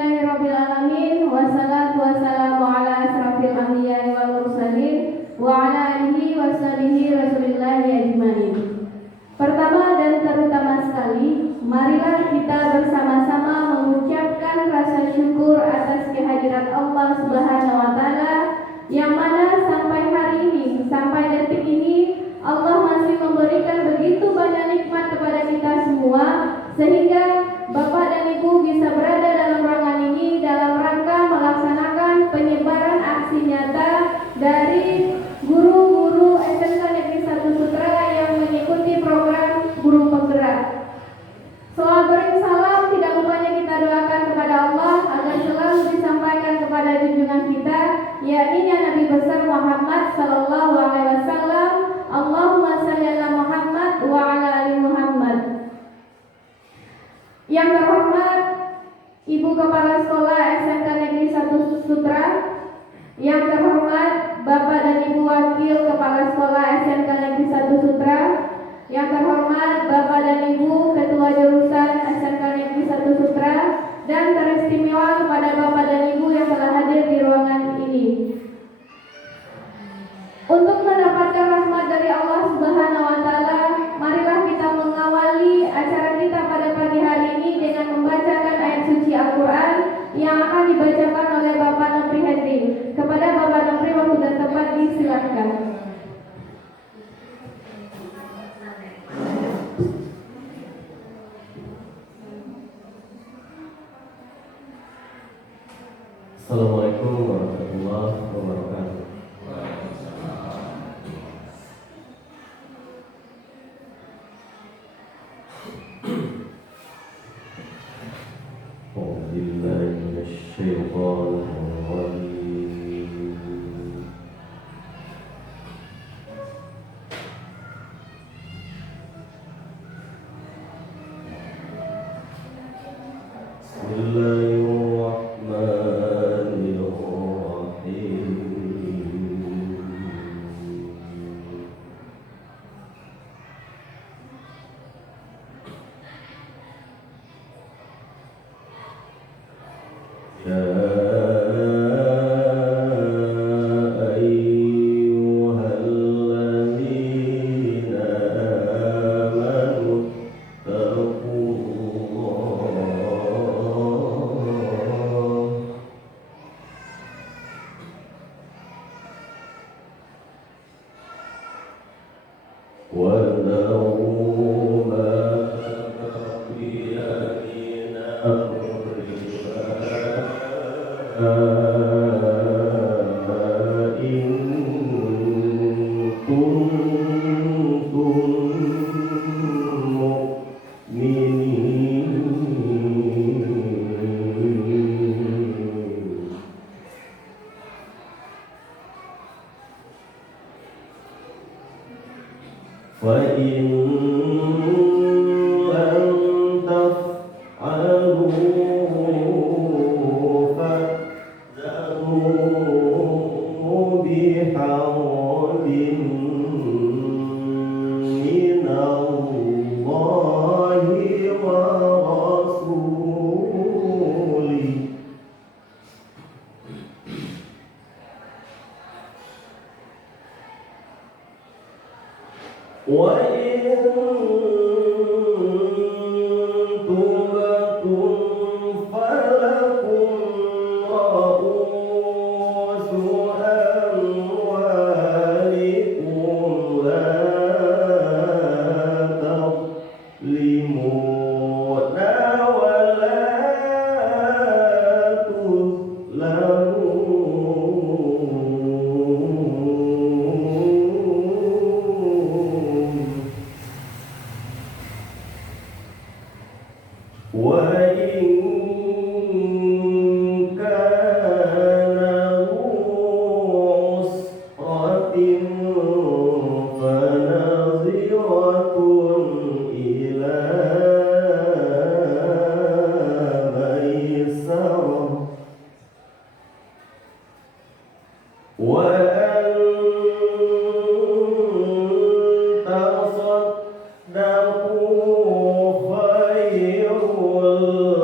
Alhamdulillahirabbil alamin wassalatu wassalamu ala asrofil anbiya'i wal mursalin wa ala alihi washabihi rasulillahi ajmain. Pertama dan terutama sekali, marilah kita bersama-sama mengucapkan rasa syukur atas kehadiran Allah Subhanahu wa taala yang mana sampai hari ini, sampai detik ini Allah masih memberikan begitu banyak nikmat kepada kita semua, sehingga Bapak dan Ibu bisa berada dalam ruangan ini dalam rangka melaksanakan penyebaran aksi nyata dari guru-guru SMK Negeri 1 Sutra yang mengikuti program Guru Penggerak. Soal beri salam tidak lupanya kita doakan kepada Allah agar selalu disampaikan kepada junjungan kita, yakni Nabi besar Muhammad sallallahu alaihi wasallam. Allahumma shalli ala Muhammad wa ala ali Muhammad. Yang terhormat Ibu Kepala Sekolah SMK Negeri 1 Sutra, yang terhormat Bapak dan Ibu Wakil Kepala Sekolah SMK Negeri 1 Sutra, yang terhormat Bapak dan Ibu Ketua Jurusan SMK Negeri 1 Sutra, dan teristimewa kepada Bapak dan Ibu yang telah hadir di ruangan ini. Untuk mendapatkan rahmat dari Allah Subhanahu wa taala, marilah kita mengawali acara kita pada pagi hari ini dengan membacakan ayat suci Al-Qur'an yang akan dibacakan oleh Bapak Nopri Hendri. Kepada Bapak Nopri waktu dan tempat disilakan. Assalamualaikum warahmatullahi wabarakatuh.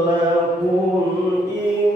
Lakum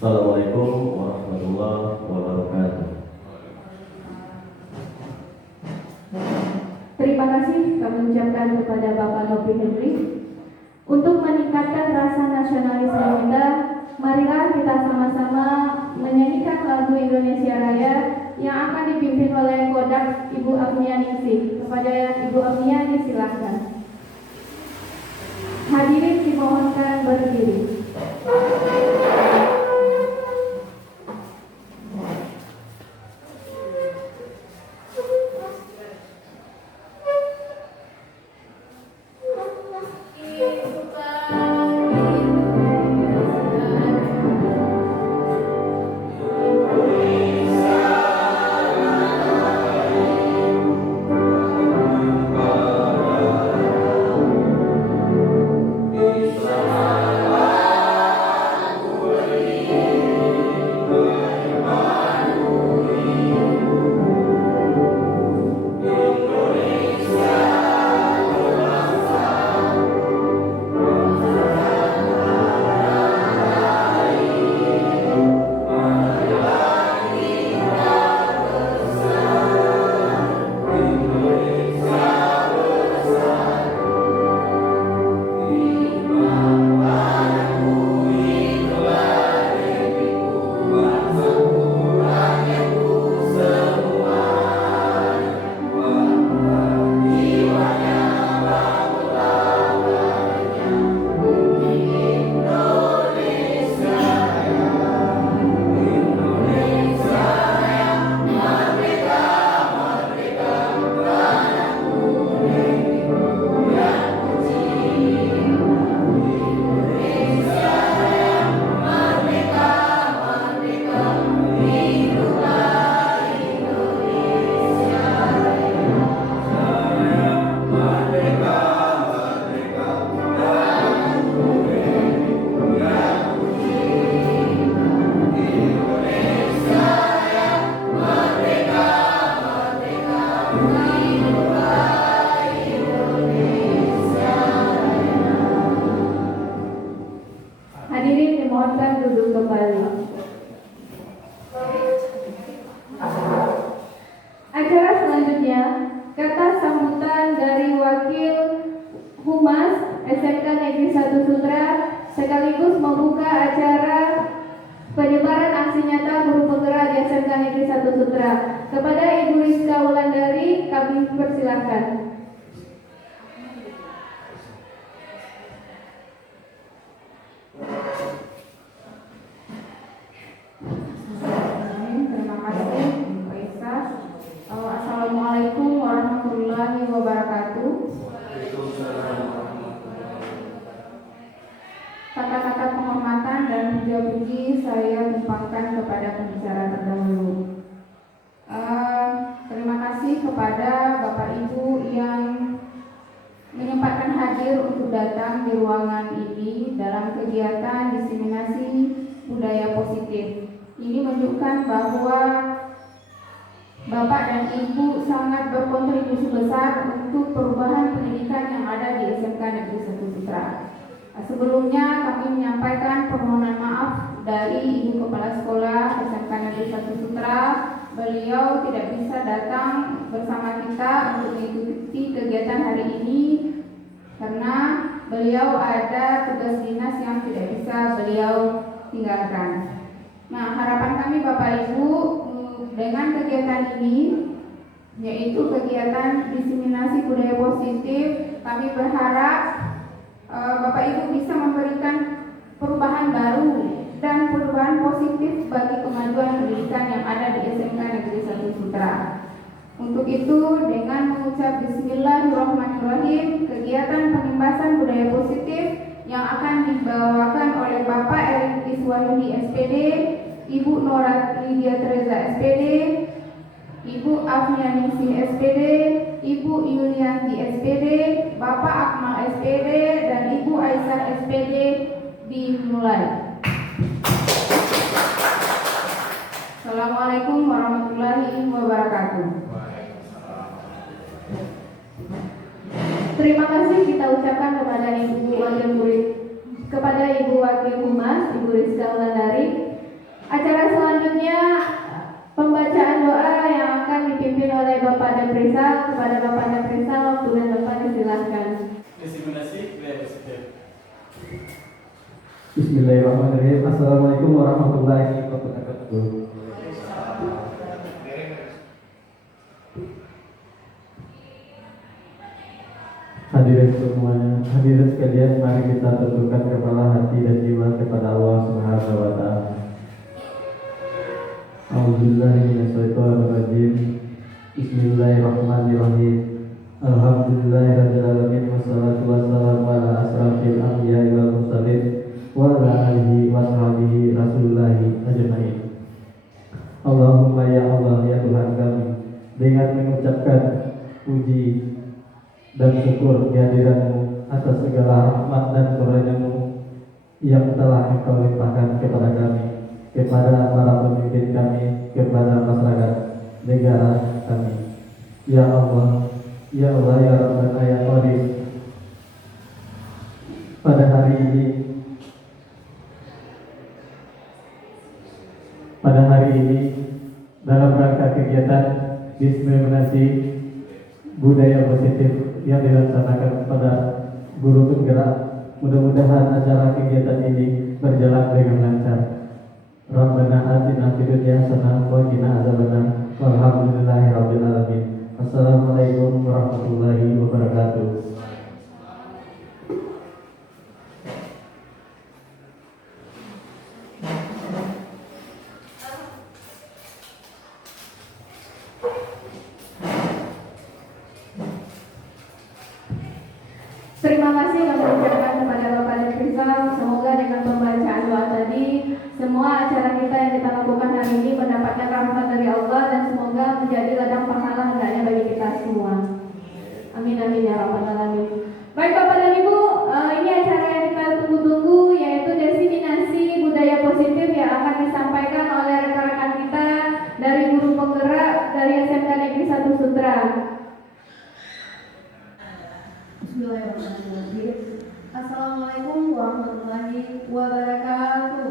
Assalamualaikum warahmatullahi wabarakatuh. Terima kasih kami ucapkan kepada Bapak Nopri Hendrik. Untuk meningkatkan rasa nasionalisme kita, marilah kita sama-sama menyanyikan lagu Indonesia Raya yang akan dipimpin oleh Kodak Ibu Agnia Ningsih. Kepada Ibu Agnia disilahkan. Hadirin dimohonkan berdiri. Hadirin dimohonkan duduk kembali. Acara selanjutnya, kata sambutan dari Wakil Humas SMK Negeri 1 Sutra sekaligus membuka acara penyebaran aksi nyata guru penggerak di SMK Negeri 1 Sutra. Kepada Ibu Rizka Wulandari kami persilahkan. Terima kasih, Mbak Isa. Assalamualaikum warahmatullahi wabarakatuh. Kata-kata penghormatan dan puja-puji saya tumpahkan kepada pembicara terdahulu. Terima kasih kepada Bapak Ibu yang menyempatkan hadir untuk datang di ruangan ini dalam kegiatan diseminasi budaya positif. Ini menunjukkan bahwa Bapak dan Ibu sangat berkontribusi besar untuk perubahan pendidikan yang ada di SMK Negeri 1 Sutra. Sebelumnya kami menyampaikan permohonan maaf dari Ibu Kepala Sekolah SMK Negeri 1 Sutra. Beliau tidak bisa datang bersama kita untuk mengikuti kegiatan hari ini karena beliau ada tugas dinas yang tidak bisa beliau tinggalkan. Nah, harapan kami Bapak Ibu dengan kegiatan ini, yaitu kegiatan diseminasi budaya positif, kami berharap Bapak Ibu bisa memberikan perubahan baru dan perubahan positif bagi kemajuan pendidikan yang ada di SMK Negeri 1 Sutra. Untuk itu, dengan mengucap Bismillahirrahmanirrahim, kegiatan pengembasan budaya positif yang akan dibawakan oleh Bapak Erik Iswahyudi SPD, Ibu Nora Lydia Teresa SPD, Ibu Afnianingsi SPD, Ibu Yulianti SPD, Bapak Akmal SPD, dan Ibu Aisyah SPD dimulai. Assalamualaikum warahmatullahi wabarakatuh. Terima kasih kita ucapkan kepada Ibu Wakil Humas, Ibu Rizka Wulandari. Acara selanjutnya pembacaan doa yang akan dipimpin oleh Bapak Deprisal. Kepada Bapak Deprisal, waktu dan tempat disilahkan. Bismillahirrahmanirrahim. Assalamualaikum warahmatullahi wabarakatuh. Hadirin semuanya, hadirin sekalian, mari kita tundukkan kepala hati dan jiwa kepada Allah Subhanahu wa taala. A'udzubillahi minasyaitonirrajim. Bismillahirrahmanirrahim. Alhamdulillahirabbil alamin wassalatu wassalamu ala asrafil anbiya'i wal mursalin wa ala alihi wa sahbihi rasulillahi ajmain. Allahumma ya Allah ya Tuhan kami, dengan mengucapkan puji dan syukur kehadiran-Mu atas segala rahmat dan karunia-Mu yang telah Engkau limpahkan kepada kami, kepada para pemimpin kami, kepada masyarakat negara kami. Ya Allah, ya Allah, ya Rabbana ya Qadir. Pada hari ini dalam rangka kegiatan diskriminasi budaya positif yang dilaksanakan kepada guru penggerak, mudah-mudahan acara kegiatan ini berjalan dengan lancar. Rabbana atina fid dunya hasanah wa qina adzabannar. Walhamdulillahirabbil alamin. Assalamualaikum warahmatullahi wabarakatuh. Terima kasih kami ucapkan kepada Bapak Deprisal. Semoga dengan pembacaan doa tadi, semua acara kita yang kita lakukan hari ini mendapatkan rahmat dari Allah dan semoga menjadi ladang pahala hendaknya bagi kita semua. Amin amin ya rabbal alamin. Baik Bapak dan Ibu, ini acara yang kita tunggu-tunggu, yaitu diseminasi budaya positif yang akan disampaikan oleh rekan-rekan kita dari guru penggerak dari SMK Negeri 1 Sutra. Bismillahirrahmanirrahim. Assalamualaikum warahmatullahi wabarakatuh.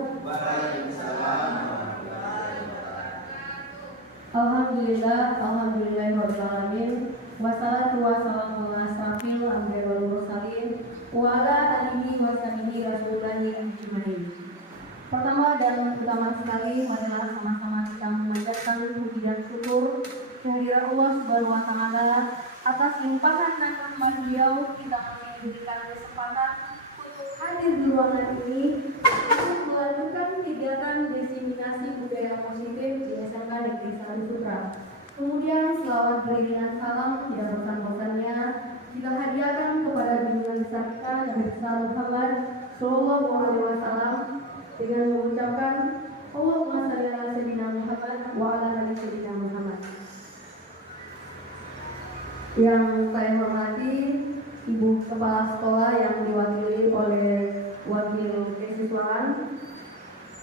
Alhamdulillahirrahmanirrahim. Wassalatu wassalamu ala asrafil anbiya'i wal mursalin wa ala alihi wa sahbihi rasulillahi ajmain. Pertama dan utama sekali, marilah sama-sama kita memanjatkan puji dan syukur kehadirat Allah Subhanahu wa taala atas limpahan nikmat Beliau. Kita masih diberikan kesempatan untuk hadir di ruangan ini untuk melanjutkan kegiatan diseminasi budaya positif di SMK Negeri 1 Sutra. Kemudian selawat beriringan salam tidak bosan-bosannya kita hadiahkan kepada junjungan besar kita Nabi besar Muhammad Sallallahu Alaihi Wasallam dengan mengucapkan Allahumma shalli ala sayyidina Muhammad wa ala ali sayyidina Muhammad. Yang saya hormati Ibu Kepala Sekolah yang diwakili oleh Wakil Kesiswaan,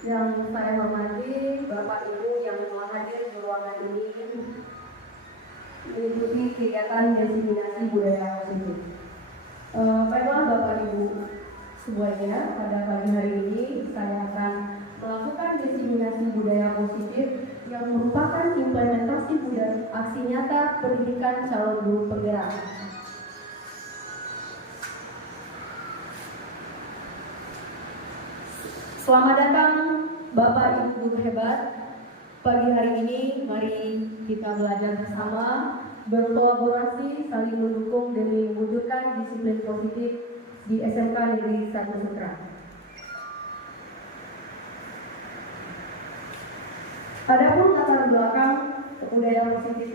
yang saya hormati Bapak Ibu yang telah hadir di ruangan ini mengikuti kegiatan diseminasi budaya positif. Baiklah Bapak Ibu semuanya, pada pagi hari ini saya akan melakukan diseminasi budaya positif yang merupakan implementasi budaya aksi nyata pendidikan calon guru penggerak. Selamat datang Bapak Ibu guru hebat. Pagi hari ini mari kita belajar bersama, berkolaborasi, saling mendukung demi mewujudkan disiplin positif di SMK Negeri 1 Sutra. Adapun latar belakang kebudayaan positif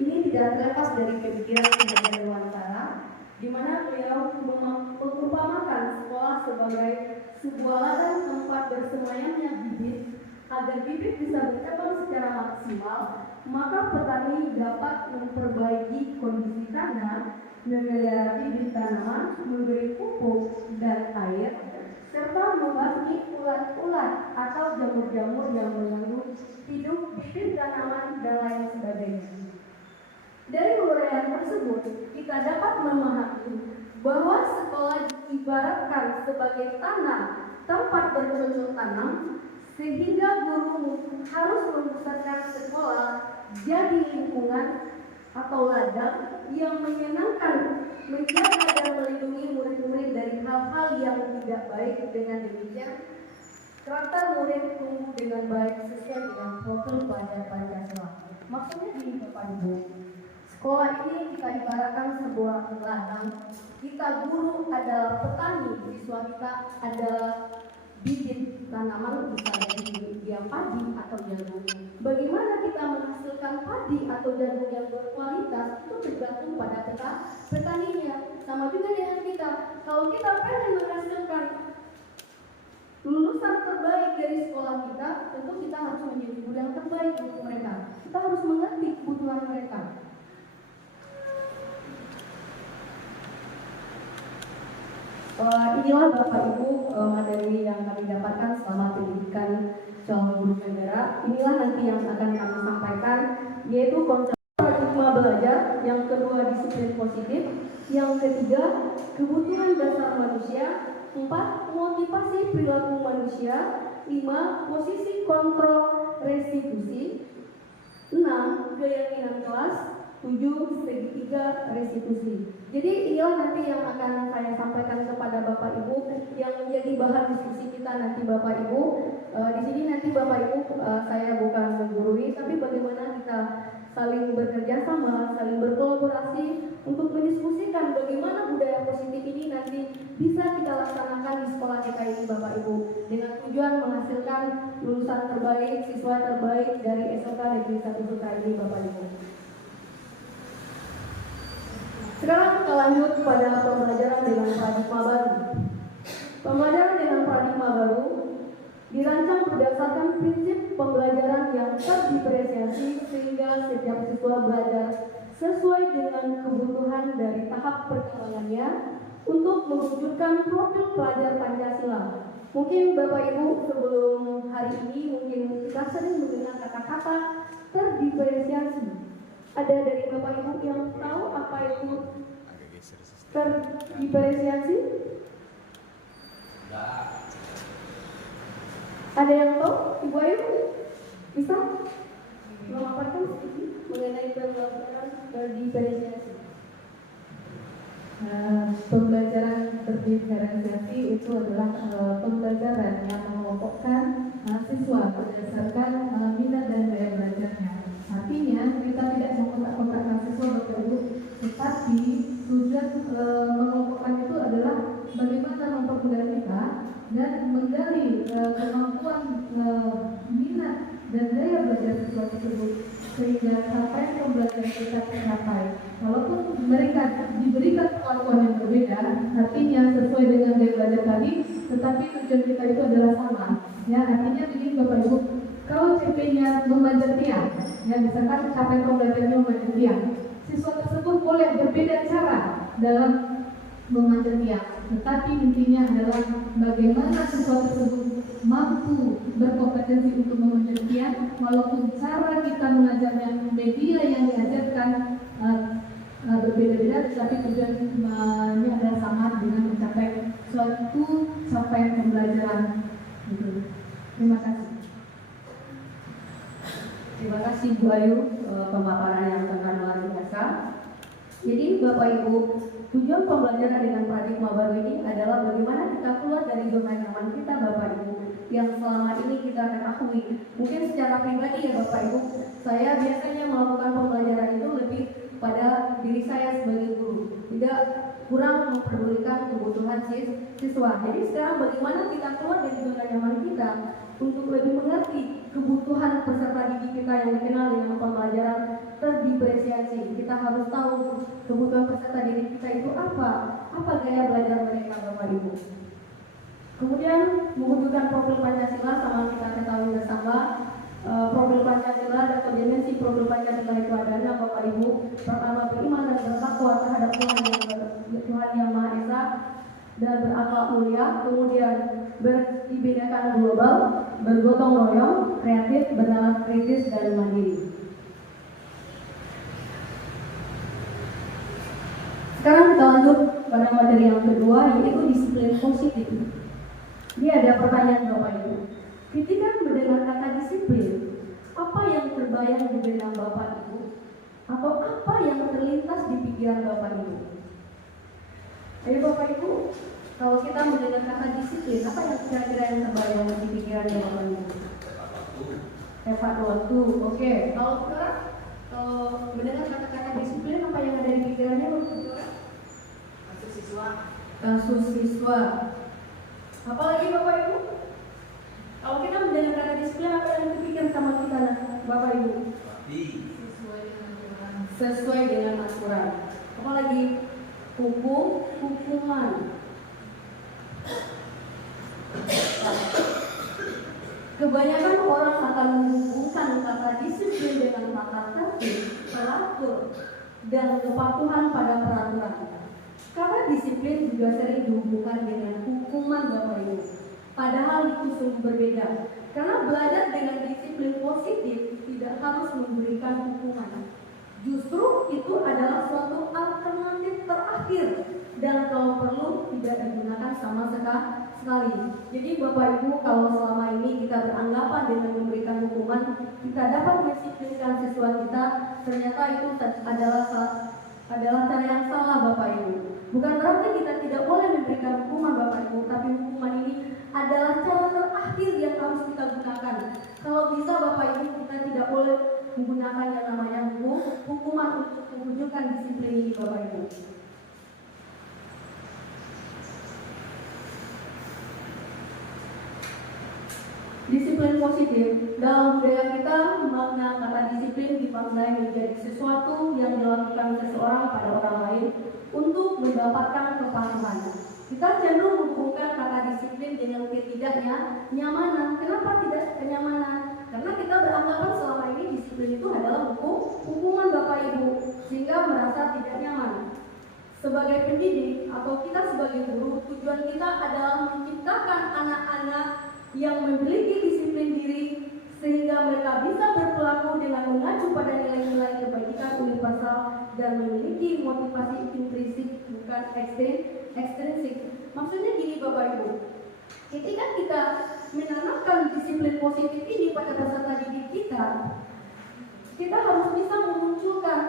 ini tidak terlepas dari pemikiran Ki Dewantara, di mana beliau mengumpamakan sekolah sebagai sebuah ladang tempat bersemayamnya bibit. Agar bibit bisa berkembang secara maksimal, maka petani dapat memperbaiki kondisi tanah, memelihara bibit tanaman, memberi pupuk dan air, serta membasmi ulat-ulat atau jamur-jamur yang mengganggu hidup bibit tanaman dan lain sebagainya. Dari uraian tersebut, kita dapat memahami bahwa sekolah diibaratkan sebagai tanah tempat bercocok tanam, sehingga guru harus membesarkan sekolah jadi lingkungan atau ladang yang menyenangkan, menjaga dan melindungi murid-murid dari hal-hal yang tidak baik. Dengan demikian, karakter murid tumbuh dengan baik sesuai dengan profil pelajar Pancasila. Maksudnya gini Bapak Ibu, sekolah ini kita ibaratkan sebuah ladang. Kita guru adalah petani, siswa kita adalah bibit tanaman, bisa dari dia padi atau jagung. Bagaimana kita menghasilkan padi atau jagung yang berkualitas itu tergantung pada petaninya. Sama juga dengan kita. Kalau kita pengen menghasilkan lulusan terbaik dari sekolah kita, tentu kita harus menjadi guru yang terbaik untuk mereka. Kita harus mengerti kebutuhan mereka. Inilah Bapak Ibu materi yang kami dapatkan selama pendidikan calon guru negara. Inilah nanti yang akan kami sampaikan, yaitu konsep paradigma belajar, yang kedua disiplin positif, yang ketiga kebutuhan dasar manusia, 4 motivasi perilaku manusia, 5 posisi kontrol restitusi, 6 keyakinan kelas, 7 segitiga restitusi. Jadi inilah nanti yang akan saya sampaikan kepada Bapak Ibu yang menjadi bahan diskusi kita nanti Bapak Ibu. Di sini nanti Bapak Ibu saya bukan menggurui, tapi bagaimana kita saling bekerja sama, saling berkolaborasi untuk mendiskusikan bagaimana budaya positif ini nanti bisa kita laksanakan di sekolah kita ini Bapak Ibu, dengan tujuan menghasilkan lulusan terbaik, siswa terbaik dari SMK Negeri 1 Sutra ini Bapak Ibu. Sekarang kita lanjut pada pembelajaran dengan paradigma baru. Pembelajaran dengan paradigma baru dirancang berdasarkan prinsip pembelajaran yang terdiferensiasi sehingga setiap siswa belajar sesuai dengan kebutuhan dari tahap perkembangannya untuk mewujudkan profil pelajar Pancasila. Mungkin Bapak Ibu sebelum hari ini mungkin kita sering mendengar kata-kata terdiferensiasi. Ada dari Bapak Ibu yang tahu apa itu terdiferensiasi? Ada yang tahu? Ibu Ayu bisa memaparkan sedikit mengenai pembelajaran terdiferensiasi? Pembelajaran terdiferensiasi itu adalah pembelajaran yang mengelompokkan siswa berdasarkan minat dan gaya belajarnya. Artinya kita tidak mengkotak-kotakkan siswa Bapak Ibu, tetapi tujuan mengelompokkan itu adalah bagaimana mempermudah kita dan menggali kemampuan minat dan gaya belajar siswa tersebut sehingga sampai pembelajaran kita tercapai. Walaupun mereka diberikan kemampuan yang berbeda, artinya sesuai dengan gaya belajar tadi, tetapi tujuan kita itu adalah sama. Ya, artinya begini Bapak Ibu, kalau CP-nya memanjat tiang, ya misalkan capaian pembelajarannya memanjat tiang, siswa tersebut boleh berbeda cara dalam memanjat tiang, tetapi intinya adalah bagaimana siswa tersebut mampu berkompetensi untuk memanjat tiang, walaupun cara kita mengajarnya, media yang diajarkan berbeda-beda, tetapi tujuannya adalah sama dengan mencapai suatu capaian pembelajaran. Gitu. Terima kasih. Terima kasih Bu Ayu, pemaparan yang sangat luar biasa. Jadi Bapak Ibu, tujuan pembelajaran dengan paradigma baru ini adalah bagaimana kita keluar dari zona nyaman kita Bapak Ibu yang selama ini kita ketahui. Mungkin secara pribadi ya Bapak Ibu, saya biasanya melakukan pembelajaran itu lebih pada diri saya sebagai guru, tidak kurang memperdulikan kebutuhan siswa. Jadi sekarang bagaimana kita keluar dari zona nyaman kita untuk lebih mengerti kebutuhan peserta didik kita yang dikenal dengan pembelajaran terdiferensiasi. Kita harus tahu kebutuhan peserta didik kita itu apa gaya belajar mereka Bapak Ibu. Kemudian mewujudkan profil Pancasila, sama kita ketahui bersama, profil Pancasila dan dimensi profil Pancasila itu adanya Bapak Ibu. Pertama, beriman dan bertakwa terhadap Tuhan yang Maha Esa dan berakhlak mulia. Kemudian berkebinekaan global, bergotong royong, kreatif, bernalar kritis dan mandiri. Sekarang kita lanjut pada materi yang kedua, yaitu disiplin positif. Ini ada pertanyaan Bapak Ibu. Ketika mendengar kata disiplin, apa yang terbayang di benak Bapak Ibu? Atau apa yang terlintas di pikiran Bapak Ibu? Ayo Bapak Ibu, kalau kita mendengar kata disiplin, apa yang kira-kira yang terbayang di pikiran Bapak Ibu? Tepat waktu. Oke. Kalau sekarang mendengar kata-kata disiplin, apa yang ada di pikirannya Bapak Ibu? Kasus siswa. Apalagi Bapak Ibu? Kalau kita mendengar kata disiplin, apa yang terpikir sama kita Bapak Ibu? Sesuai dengan aturan. Apalagi hukuman. Kebanyakan orang akan menghubungkan kata disiplin dengan tata tertib, teratur, dan kepatuhan pada peraturan. Kata disiplin juga sering dihubungkan dengan hukuman Bapak Ibu. Padahal itu sungguh berbeda. Karena belajar dengan disiplin positif tidak harus memberikan hukuman. Justru itu adalah suatu alternatif terakhir dan kalau perlu tidak digunakan sama sekali. Jadi Bapak Ibu, kalau selama ini kita beranggapan dengan memberikan hukuman kita dapat mendisiplinkan siswa kita, ternyata itu adalah cara yang salah Bapak Ibu. Bukan berarti kita tidak boleh memberikan hukuman Bapak Ibu, tapi hukuman ini adalah cara terakhir yang harus kita gunakan. Kalau bisa Bapak Ibu, kita tidak boleh menggunakan yang namanya hukuman untuk mewujudkan disiplin ini Bapak Ibu. Disiplin positif. Dalam budaya kita, makna kata disiplin dimaknai menjadi sesuatu yang dilakukan seseorang pada orang lain untuk mendapatkan kepatuhan. Kita cenderung menghubungkan kata disiplin dengan ketidaknya nyamanan. Kenapa tidak kenyamanan? Karena kita beranggapan selama ini disiplin itu adalah hukuman Bapak Ibu, sehingga merasa tidak nyaman. Sebagai pendidik atau kita sebagai guru, tujuan kita adalah menciptakan anak-anak yang memiliki disiplin diri sehingga mereka bisa berperilaku dengan mengacu pada nilai-nilai kebajikan universal dan memiliki motivasi intrinsik bukan ekstrinsik. Maksudnya gini Bapak Ibu, ketika kita menanamkan disiplin positif ini pada peserta didik kita harus bisa memunculkan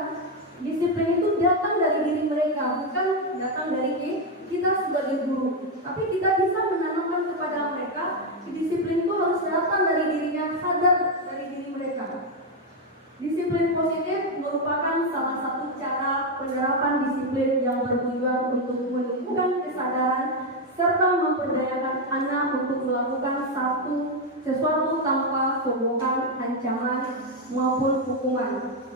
disiplin itu datang dari diri mereka, bukan datang dari kita sebagai guru. Tapi kita bisa menanamkan kepada mereka disiplin itu harus datang dari dirinya, sadar dari diri mereka. Disiplin positif merupakan salah satu cara penerapan disiplin yang bertujuan untuk menumbuhkan kesadaran serta memperdayakan anak untuk melakukan sesuatu tanpa sogokkan ancaman maupun hukuman.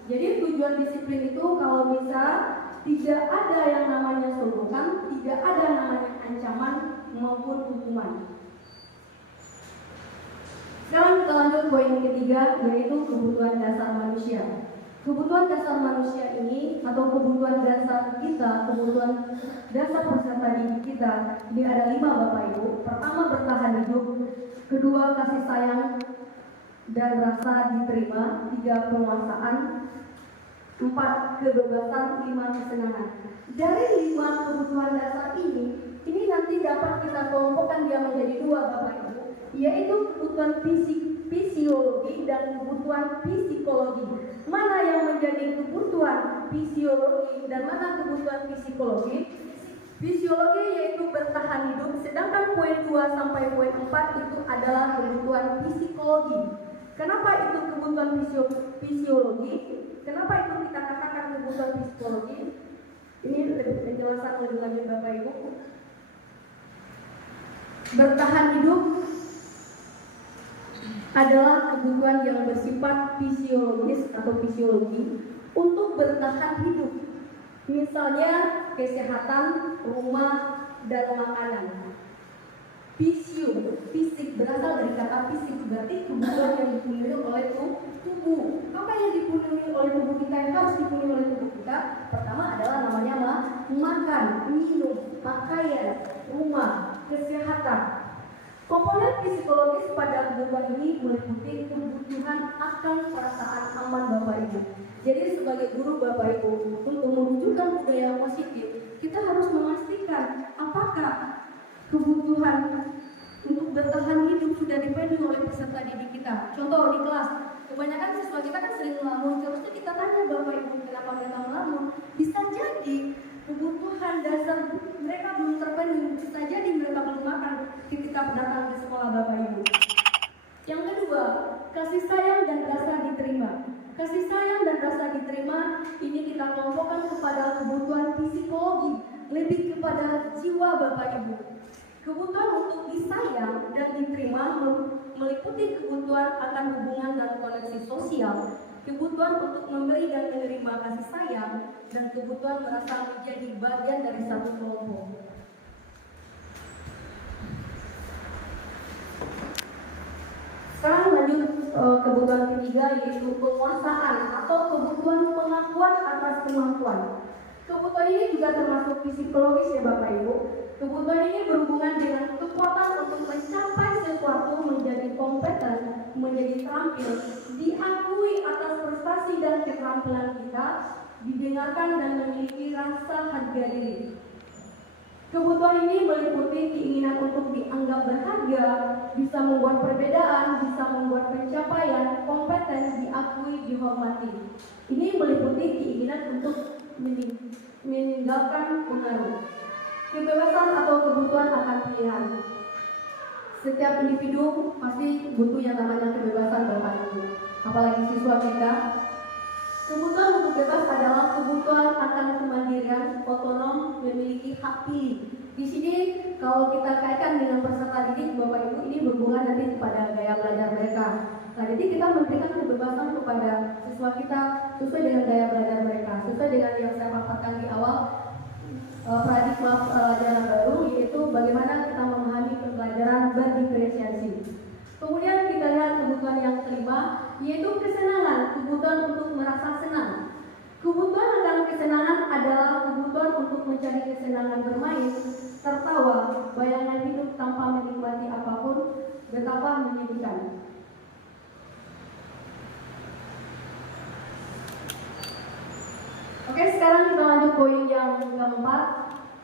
Jadi tujuan disiplin itu kalau bisa tidak ada yang namanya sogokkan, tidak ada namanya ancaman maupun hukuman. Sekarang kita lanjut poin ketiga, yaitu kebutuhan dasar manusia. Kebutuhan dasar manusia ini atau kebutuhan dasar kita, kebutuhan dasar peserta didik kita, ini ada 5 Bapak Ibu. Pertama, bertahan hidup. Kedua, kasih sayang dan rasa diterima. 3, penguasaan. 4, kebebasan. 5, kesenangan. Dari 5 kebutuhan dasar ini nanti dapat kita kelompokkan dia menjadi 2 Bapak Ibu, yaitu kebutuhan fisiologi dan kebutuhan psikologi. Mana yang menjadi kebutuhan fisiologi dan mana kebutuhan psikologi? Fisiologi yaitu bertahan hidup, sedangkan poin 2 sampai poin 4 itu adalah kebutuhan psikologi. Kenapa itu kebutuhan fisiologi? Kenapa itu kita katakan kebutuhan psikologi? Ini penjelasan lebih lanjut Bapak Ibu. Bertahan hidup adalah kebutuhan yang bersifat fisiologis atau fisiologi untuk bertahan hidup. Misalnya kesehatan, rumah, dan makanan. fisik berasal dari kata fisik, berarti kebutuhan yang dipenuhi oleh tubuh. Apa yang dipenuhi oleh tubuh kita, yang harus dipenuhi oleh tubuh kita? Pertama adalah namanya makan, minum, pakaian, rumah, kesehatan. Komponen psikologis pada kebutuhan ini meliputi kebutuhan akan perasaan aman Bapak Ibu. Jadi sebagai guru Bapak Ibu, untuk mewujudkan budaya positif, kita harus memastikan apakah kebutuhan untuk bertahan hidup sudah dipenuhi oleh peserta didik kita. Contoh di kelas, kebanyakan siswa kita kan sering melamun, terusnya kita tanya Bapak Ibu kenapa mereka melamun. Bisa jadi kebutuhan dasar mereka belum terpenuhi, bisa jadi mereka belum makan ketika datang ke sekolah Bapak Ibu. Yang kedua, kasih sayang dan rasa diterima. Kasih sayang dan rasa diterima ini kita kelompokkan kepada kebutuhan psikologi, lebih kepada jiwa Bapak Ibu. Kebutuhan untuk disayang dan diterima meliputi kebutuhan akan hubungan dan koneksi sosial, kebutuhan untuk memberi dan menerima kasih sayang, dan kebutuhan merasa menjadi bagian dari satu kelompok. Sekarang lanjut kebutuhan ketiga, yaitu penguasaan atau kebutuhan pengakuan atas kemampuan. Kebutuhan ini juga termasuk psikologis ya Bapak Ibu. Kebutuhan ini berhubungan dengan kekuatan untuk mencapai sesuatu, menjadi kompeten, menjadi terampil, diakui atas prestasi dan keterampilan kita, didengarkan dan memiliki rasa harga diri. Kebutuhan ini meliputi keinginan untuk dianggap berharga, bisa membuat perbedaan, bisa membuat pencapaian, kompeten, diakui, dihormati. Ini meliputi keinginan untuk meninggalkan pengaruh. Kebebasan atau kebutuhan akan pilihan. Setiap individu pasti butuh yang namanya kebebasan Bapak Ibu. Apalagi siswa kita. Kebutuhan untuk bebas adalah kebutuhan akan kemandirian, otonom, memiliki hak pilih. Di sini kalau kita kaitkan dengan peserta didik Bapak Ibu, ini berhubungan nanti kepada gaya belajar mereka. Nah, jadi kita memberikan kebebasan kepada siswa kita sesuai dengan gaya belajar mereka, sesuai dengan yang saya paparkan di awal paradigma pelajaran baru, yaitu bagaimana kita memahami pembelajaran berdiferensiasi. Kemudian kita lihat kebutuhan yang kelima, yaitu kesenangan, kebutuhan untuk merasa senang. Kebutuhan akan kesenangan adalah kebutuhan untuk mencari kesenangan bermain, tertawa, bayangan hidup tanpa menikmati apapun, betapa menyedihkan. Oke, sekarang kita lanjut poin yang keempat,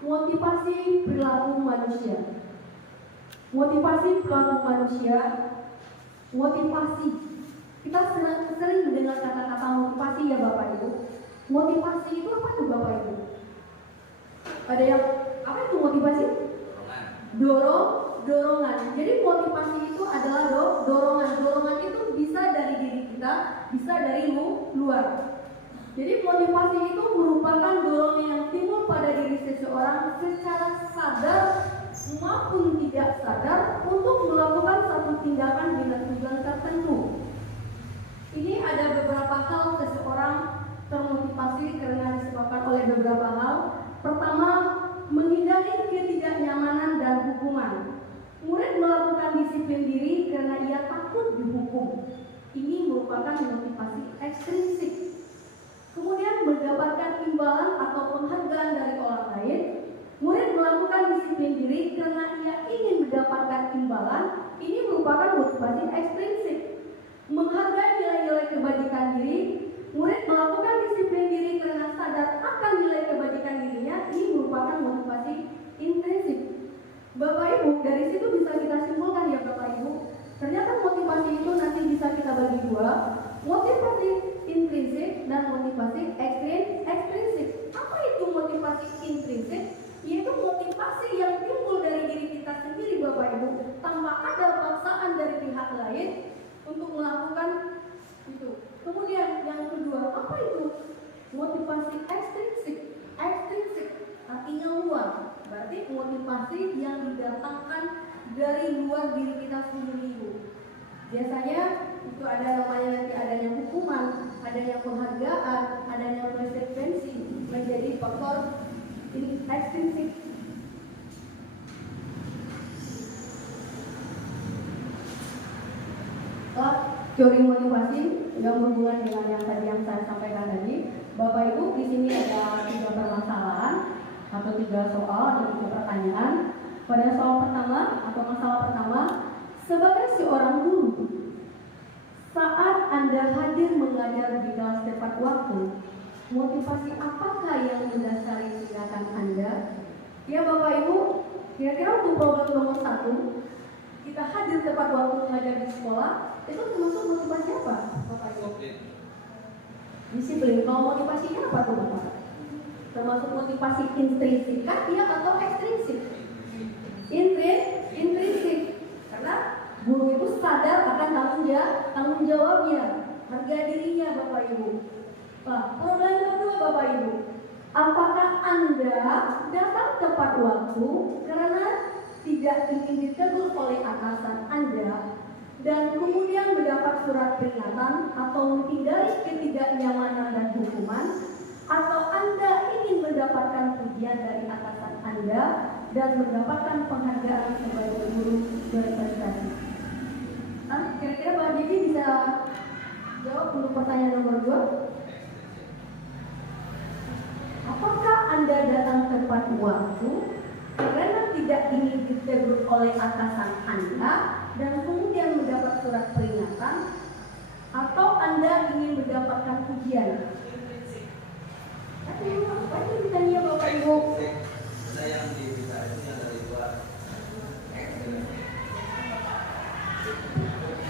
motivasi perilaku manusia. Motivasi perilaku manusia, motivasi. Kita sering mendengar kata-kata motivasi ya Bapak Ibu. Motivasi itu apa tuh Bapak Ibu? Ada yang apa itu motivasi? Dorongan. Jadi motivasi itu adalah dorongan. Dorongan itu bisa dari diri kita, bisa dari luar. Jadi motivasi itu merupakan dorongan yang timbul pada diri seseorang secara sadar maupun tidak sadar untuk melakukan satu tindakan dengan tujuan tertentu. Ini ada beberapa hal seseorang termotivasi karena disebabkan oleh beberapa hal. Pertama, menghindari ketidaknyamanan dan hukuman. Murid melakukan disiplin diri karena ia takut dihukum. Ini merupakan motivasi ekstrinsik. Kemudian mendapatkan imbalan atau penghargaan dari orang lain. Murid melakukan disiplin diri karena ia ingin mendapatkan imbalan. Ini merupakan motivasi ekstrinsik. Menghargai nilai-nilai kebajikan diri. Murid melakukan disiplin diri karena sadar akan nilai kebajikan dirinya. Ini merupakan motivasi intrinsik. Bapak Ibu, dari situ bisa kita simpulkan ya Bapak Ibu, ternyata motivasi itu nanti bisa kita bagi dua, motivasi intrinsik dan motivasi ekstrinsik. Apa itu motivasi intrinsik? Yaitu motivasi yang timbul dari diri kita sendiri Bapak Ibu, tanpa ada paksaan dari pihak lain untuk melakukan itu. Kemudian yang kedua, apa itu? Motivasi ekstrinsik. Ekstrinsik artinya luar. Berarti motivasi yang didatangkan dari luar diri kita sendiri. Biasanya itu ada namanya nanti adanya hukuman, adanya penghargaan, adanya konsekuensi menjadi faktor ekstrinsik. teori motivasi yang berhubungan dengan yang tadi yang saya sampaikan tadi. Bapak Ibu, di sini ada 3 permasalahan atau 3 soal atau 3 pertanyaan. Pada soal pertama atau masalah pertama, sebagai seorang guru, saat Anda hadir mengajar di kelas tepat waktu, motivasi apakah yang mendasari tindakan Anda? Ya Bapak Ibu, kira-kira untuk problem nomor 1, kita hadir tepat waktu mengajar di sekolah, itu termasuk motivasi apa Bapak Ibu? Disiplin. Kalau motivasinya apa tuh Bapak? Termasuk motivasi intrinsik kah ya atau ekstrinsik? Intrinsik. Karena guru itu sadar akan tanggung jawabnya, harga dirinya Bapak Ibu. Nah, problem kedua Bapak Ibu, apakah Anda datang tepat waktu karena tidak ingin ditegur oleh atasan Anda dan kemudian mendapat surat peringatan atau menghindari ketidaknyamanan dan hukuman, atau Anda ingin mendapatkan pujian dari atasan Anda dan mendapatkan penghargaan sebagai guru berprestasi? Nah, kira-kira Pak Jadi bisa jawab untuk pertanyaan nomor 2. Apakah Anda datang tepat waktu karena tidak ingin ditegur oleh atasan Anda dan kemudian mendapat surat peringatan, atau Anda ingin mendapatkan pujian? Apa itu ditanya Bapak Ibu?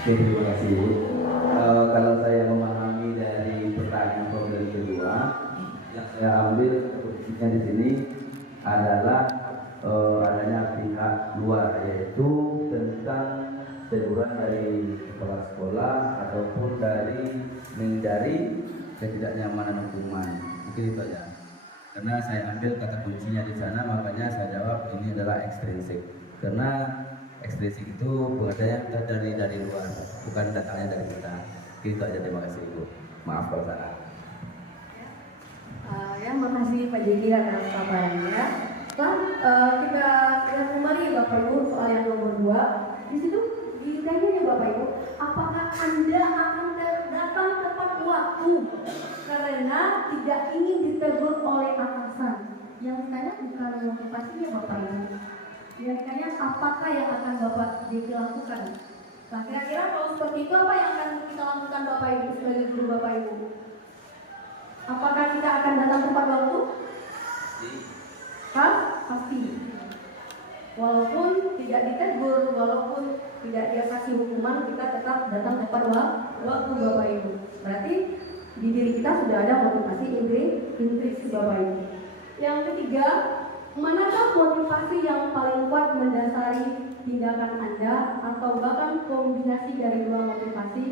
Terima kasih. Kalau saya memahami dari pertanyaan problem kedua, yang saya ambil kuncinya di sini adalah adanya pihak luar, yaitu tentang teguran dari kepala sekolah ataupun dari menghindari ketidaknyamanan hukuman. Mungkin itu aja. Karena saya ambil kata kuncinya di sana, makanya saya jawab ini adalah ekstrinsik. Karena ekstrinsik itu pengertiannya dari luar, bukan datangnya dari kita. Itu aja, terima kasih Ibu. Maaf kalau salah. Ya, makasih Pak Jeki atas paparannya. Kita lihat kembali Bapak Ibu soal yang nomor 2. Di situ ditanya Bapak Ibu, apakah Anda akan datang tepat waktu karena tidak ingin ditegur oleh atasan? Yang ditanya bukan motivasinya Bapak Ibu. Yang ditanya apakah yang akan Bapak Jeki lakukan? Nah, kira-kira kalau seperti itu apa yang akan kita lakukan Bapak Ibu sebagai guru Bapak Ibu? Apakah kita akan datang tepat waktu? Pasti. Walaupun tidak ditegur, walaupun tidak dia kasih hukuman, kita tetap datang tepat waktu Bapak Ibu. Berarti di diri kita sudah ada motivasi intrinsik Bapak Ibu. Yang ketiga, manakah motivasi yang paling kuat mendasari tindakan Anda, atau bahkan kombinasi dari 2 motivasi,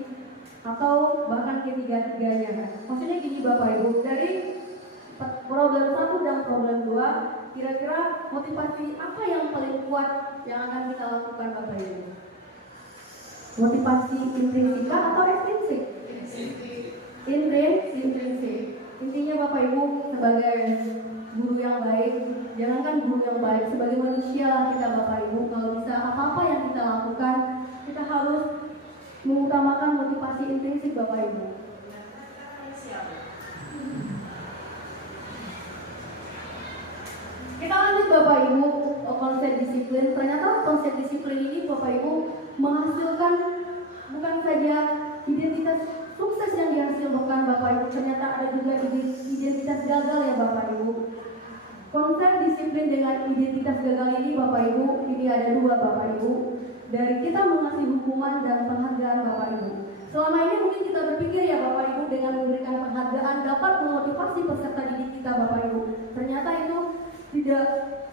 atau bahkan ketiga-tiganya? Maksudnya gini Bapak Ibu, dari problem 1 dan problem 2, kira-kira motivasi apa yang paling kuat yang akan kita lakukan Bapak Ibu? Motivasi intrinsik atau ekstrinsik? Intrinsik. Intinya Bapak Ibu, sebagai guru yang baik, jangankan guru yang baik, sebagai manusia lah kita Bapak Ibu, kalau bisa apa-apa yang kita lakukan, kita harus mengutamakan motivasi intrinsik Bapak Ibu. Kita lanjut Bapak Ibu, konsep disiplin. Ternyata konsep disiplin ini Bapak Ibu menghasilkan bukan saja identitas sukses yang dihasilkan Bapak Ibu, ternyata ada juga identitas gagal ya Bapak Ibu. Konsep disiplin dengan identitas gagal ini Bapak Ibu, ini ada 2 Bapak Ibu. Dari kita mengasih hukuman dan penghargaan Bapak Ibu. Selama ini mungkin kita berpikir ya Bapak Ibu, dengan memberikan penghargaan dapat memotivasi peserta didik kita Bapak Ibu. Ternyata itu tidak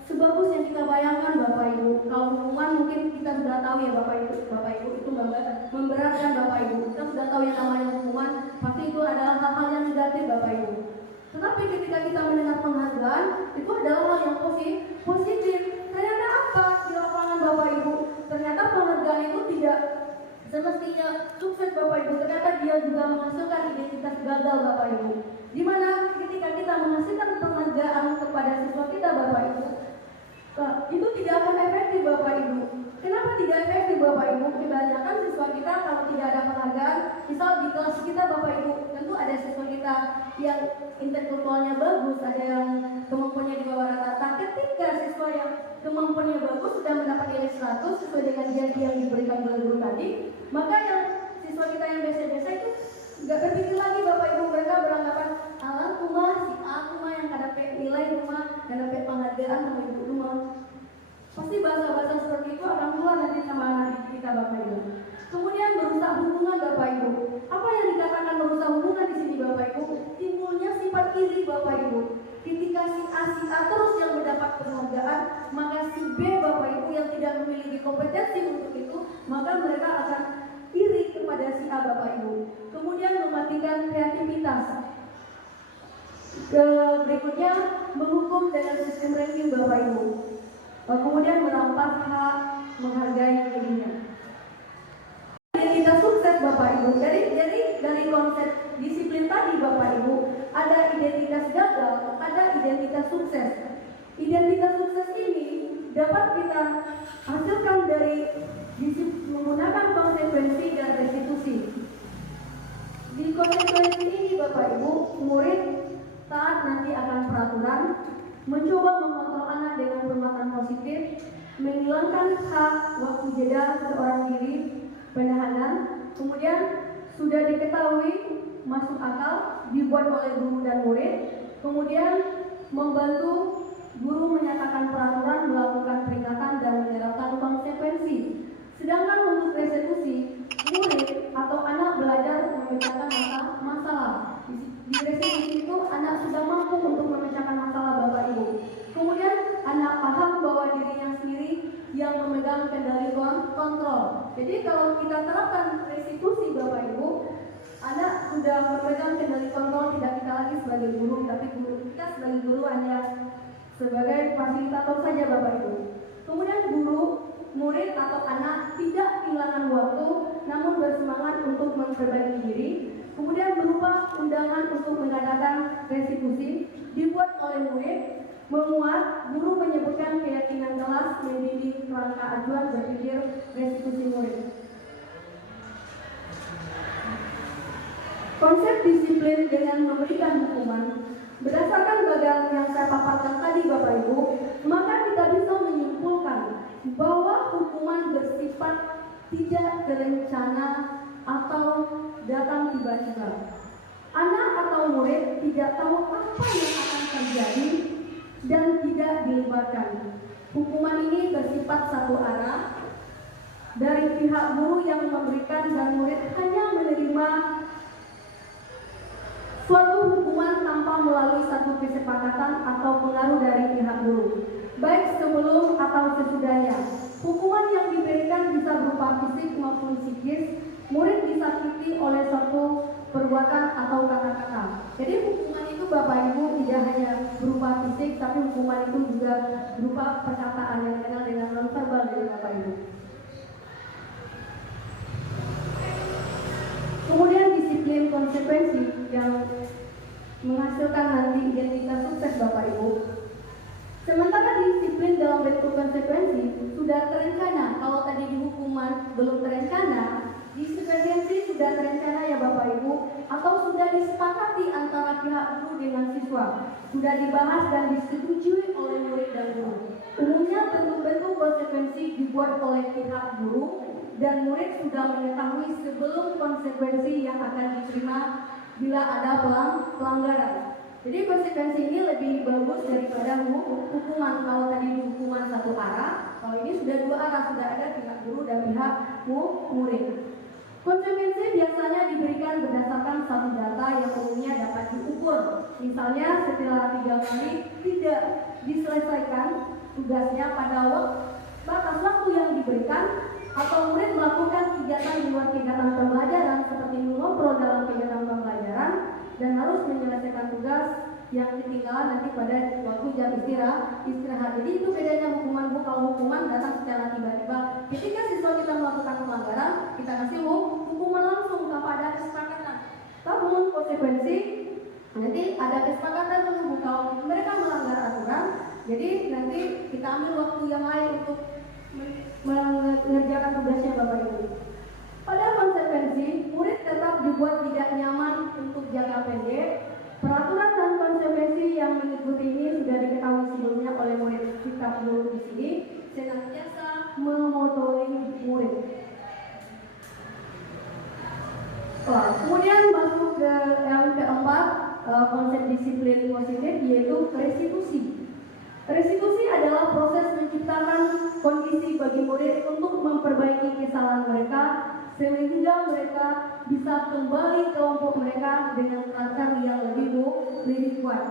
sebagus yang kita bayangkan Bapak Ibu. Kalau hukuman mungkin kita sudah tahu ya Bapak Ibu itu memberatkan Bapak Ibu. Kita sudah tahu yang namanya hukuman, pasti itu adalah hal-hal yang negatif Bapak Ibu. Tetapi ketika kita mendengar penghargaan, itu adalah hal yang positif. Ternyata apa di lapangan Bapak Ibu? Ternyata penghargaan itu tidak semestinya sukses Bapak Ibu. Ternyata dia juga menghasilkan identitas gagal Bapak Ibu. Di mana ketika kita menghasilkan penghargaan kepada siswa kita Bapak Ibu, itu tidak akan efektif Bapak Ibu. Kenapa tidak efektif Bapak Ibu? Kebanyakan siswa kita kalau tidak ada penghargaan, misal di kelas kita Bapak Ibu, tentu ada siswa kita yang intelektualnya bagus, ada yang kemampuannya di bawah rata-rata. Ketika siswa yang kemampuannya bagus sudah mendapat nilai 100 sesuai dengan janji yang diberikan oleh guru tadi, maka yang siswa kita yang biasa-biasa itu nggak berpikir lagi Bapak Ibu, mereka beranggapan alah kumah si A kumah yang dapat nilai kumah dan dapat penghargaan sama ibu rumah. Pasti bahasa-bahasa seperti itu akan keluar nanti sama anak kita Bapak Ibu. Kemudian merusak hubungan Bapak Ibu. Apa yang dikatakan merusak hubungan di sini Bapak Ibu? Timbulnya sifat iri Bapak Ibu. Ketika si A terus yang mendapat penghargaan, maka si B Bapak Ibu yang tidak memiliki kompetensi untuk itu, maka mereka akan iri kepada si A Bapak Ibu. Kemudian mematikan kreativitas. Berikutnya menghukum dengan sistem ranking Bapak Ibu. Kemudian merampas hak menghargai dirinya. Identitas sukses Bapak Ibu. Jadi dari konsep disiplin tadi Bapak Ibu, ada identitas gagal, ada identitas sukses. Identitas sukses ini dapat kita hasilkan dari menggunakan konsekuensi dan restitusi. Di konsekuensi ini Bapak Ibu, murid taat nanti akan peraturan, mencoba mengontrol anak dengan penguatan positif, menghilangkan hak waktu jeda seorang diri, penahanan, kemudian sudah diketahui masuk akal, dibuat oleh guru dan murid, kemudian membantu guru menyatakan peraturan, melakukan peringatan dan menerapkan konsekuensi. Sedangkan untuk restitusi, murid atau anak belajar memecahkan masalah. Di restitusi itu anak sudah mampu untuk memecahkan masalah Bapak Ibu. Kemudian anak paham bahwa dirinya sendiri yang memegang kendali kontrol. Jadi kalau kita terapkan restitusi Bapak Ibu, anak sudah memegang kendali kontrol, tidak kita lagi sebagai guru, tapi guru kita sebagai guru hanya sebagai fasilitator saja Bapak Ibu. Kemudian guru, murid atau anak tidak kehilangan waktu, namun bersemangat untuk memperbaiki diri. Kemudian berupa undangan untuk mengadakan restitusi dibuat oleh murid, memuat guru menyebutkan keyakinan kelas membimbing kerangka ajuan berpikir restitusi murid. Konsep disiplin dengan memberikan hukuman berdasarkan bagian yang saya paparkan tadi Bapak Ibu, maka kita bisa menyimpulkan bahwa hukuman bersifat tidak terencana atau datang tiba-tiba. Anak atau murid tidak tahu apa yang akan terjadi dan tidak dilibatkan. Hukuman ini bersifat satu arah dari pihak guru yang memberikan dan murid hanya menerima suatu hukuman tanpa melalui satu kesepakatan atau pengaruh dari pihak guru, baik sebelum atau sesudahnya. Hukuman yang diberikan bisa berupa fisik maupun psikis. Murid disakiti oleh suatu perbuatan atau kata-kata. Jadi hukuman itu Bapak Ibu tidak hanya berupa fisik, tapi hukuman itu juga berupa perkataan yang dikenal dengan non-verbal dari Bapak Ibu. Kemudian disiplin konsekuensi yang menghasilkan nanti identitas sukses Bapak Ibu. Sementara disiplin dalam bentuk konsekuensi sudah terencana. Kalau tadi di hukuman belum terencana, disiplin sudah terencana ya Bapak Ibu, atau sudah disepakati antara pihak guru dengan siswa, sudah dibahas dan disetujui oleh murid dan guru. Umumnya bentuk-bentuk konsekuensi dibuat oleh pihak guru dan murid sudah mengetahui sebelum konsekuensi yang akan diterima bila ada pelanggaran. Jadi konsekuensi ini lebih bagus daripada hukuman. Kalau tadi hukuman satu arah, kalau ini sudah dua arah, sudah ada pihak guru dan pihak murid. Konsekuensi biasanya diberikan berdasarkan satu data yang umumnya dapat diukur. Misalnya setelah 3 kali tidak diselesaikan tugasnya pada batas waktu yang diberikan, atau murid melakukan kegiatan di luar kegiatan pembelajaran seperti mengobrol dalam kegiatan pembelajaran dan harus menyelesaikan tugas yang ketinggalan nanti pada waktu jam istirahat. Jadi itu bedanya hukuman Bu. Kalau hukuman datang secara tiba-tiba, ketika siswa kita melakukan pelanggaran, kita kasih hukuman langsung tanpa ada kesepakatan. Namun konsekuensi nanti ada kesepakatan dulu kalau mereka melanggar aturan. Jadi nanti kita ambil waktu yang lain untuk mengerjakan tugasnya Bapak Ibu. Pada konsekuensi, murid tetap Kemudian masuk ke yang keempat, konsep disiplin positif, yaitu restitusi. Restitusi adalah proses menciptakan kondisi bagi murid untuk memperbaiki kesalahan mereka sehingga mereka bisa kembali ke kelompok mereka dengan karakter yang lebih kuat.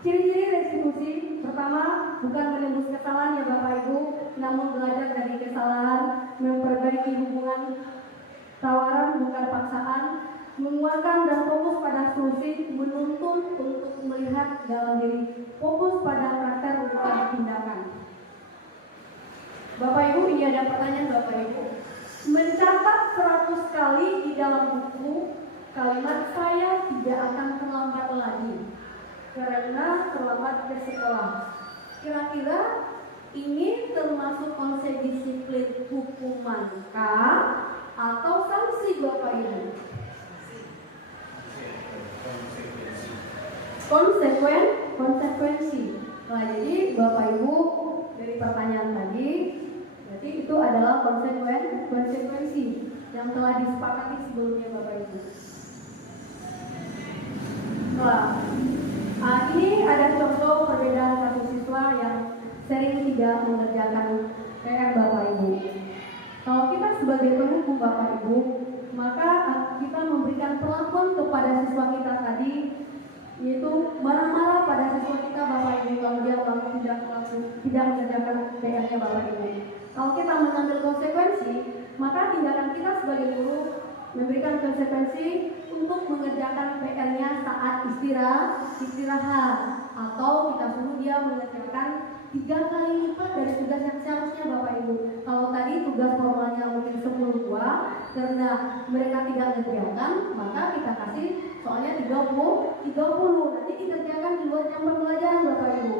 Ciri-ciri restitusi, pertama, bukan menembus kesalahan ya Bapak Ibu, namun belajar dari kesalahan, memperbaiki hubungan, tawaran bukan paksaan, menguatkan dan fokus pada solusi, menuntun untuk melihat dalam diri, fokus pada karakter bukan tindakan. Bapak Ibu, ini ada pertanyaan Bapak Ibu. Mencatat 100 kali di dalam buku kalimat saya tidak akan terlambat lagi karena terlambat ke sekolah. Kira-kira ini termasuk konsep disiplin hukumankah atau sanksi Bapak Ibu? Konsekuensi. Nah, jadi Bapak Ibu dari pertanyaan tadi, berarti itu adalah konsekuensi yang telah disepakati sebelumnya Bapak Ibu. Nah, ini ada contoh perbedaan satu siswa yang sering tidak mengerjakan PR Bapak Ibu. Kalau kita sebagai penghukum Bapak Ibu, maka kita memberikan perlakuan kepada siswa kita tadi, yaitu marah-marah pada siswa kita Bapak Ibu kalau dia tidak mengerjakan PR-nya Bapak Ibu. Kalau kita mengambil konsekuensi, maka tindakan kita sebagai guru memberikan konsekuensi untuk mengerjakan PR-nya saat istirahat, atau kita suruh dia mengerjakan 3 kali lipat dari tugas yang seharusnya Bapak Ibu. Kalau tadi tugas formalnya mungkin 10 buah, karena mereka tidak mengerjakan, maka kita kasih soalnya 30, nanti dikerjakan di luar jam pembelajaran Bapak Ibu.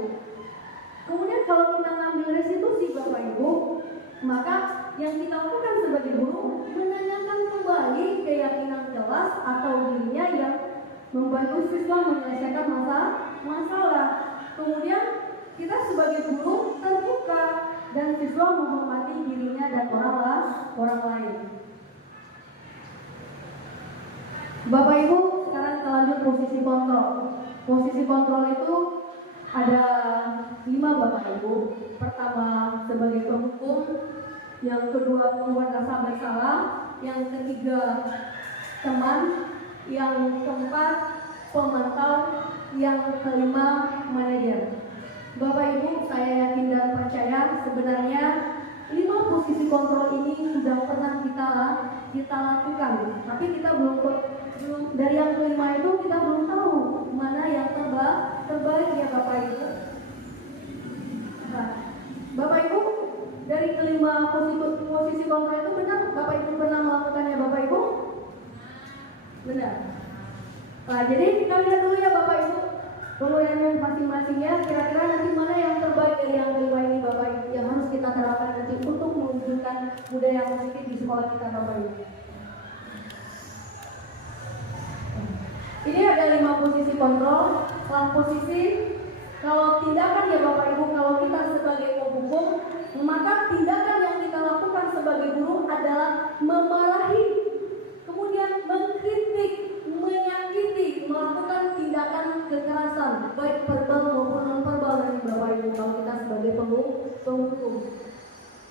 Kemudian kalau kita ngambil restitusi Bapak Ibu, maka yang kita lakukan sebagai guru menanyakan kembali keyakinan kelas atau dirinya yang membantu siswa menyelesaikan masalah. Kemudian kita sebagai guru terbuka dan siswa menghormati dirinya dan orang lain. Bapak Ibu, sekarang kita lanjut posisi kontrol. Posisi kontrol itu ada 5 Bapak Ibu. Pertama sebagai penghukum, yang kedua membuat rasa bersalah, yang ketiga teman, yang keempat pemantau, yang kelima manajer. Bapak Ibu, saya yakin dan percaya sebenarnya 5 posisi kontrol ini sudah pernah kita lakukan, tapi kita belum dari yang kelima itu kita belum tahu mana yang terbaik ya Bapak Ibu. Nah, Bapak Ibu, dari kelima posisi kontrol itu benar Bapak Ibu pernah melakukannya Bapak Ibu? Benar. Nah, jadi kita lihat dulu ya Bapak Ibu penggunaannya masing-masingnya, kira-kira nanti mana yang terbaik dari yang kelima ini Bapak Ibu yang harus kita terapkan nanti untuk mewujudkan budaya positif di sekolah kita Bapak Ibu. Ini ada 5 posisi kontrol. Posisi kalau tindakan ya Bapak Ibu, kalau kita sebagai penghukum, maka tindakan yang kita lakukan sebagai guru adalah memarahi, kemudian mengkritik, menyakiti, melakukan tindakan kekerasan baik verbal maupun non verbal dari Bapak Ibu kalau kita sebagai penghukum.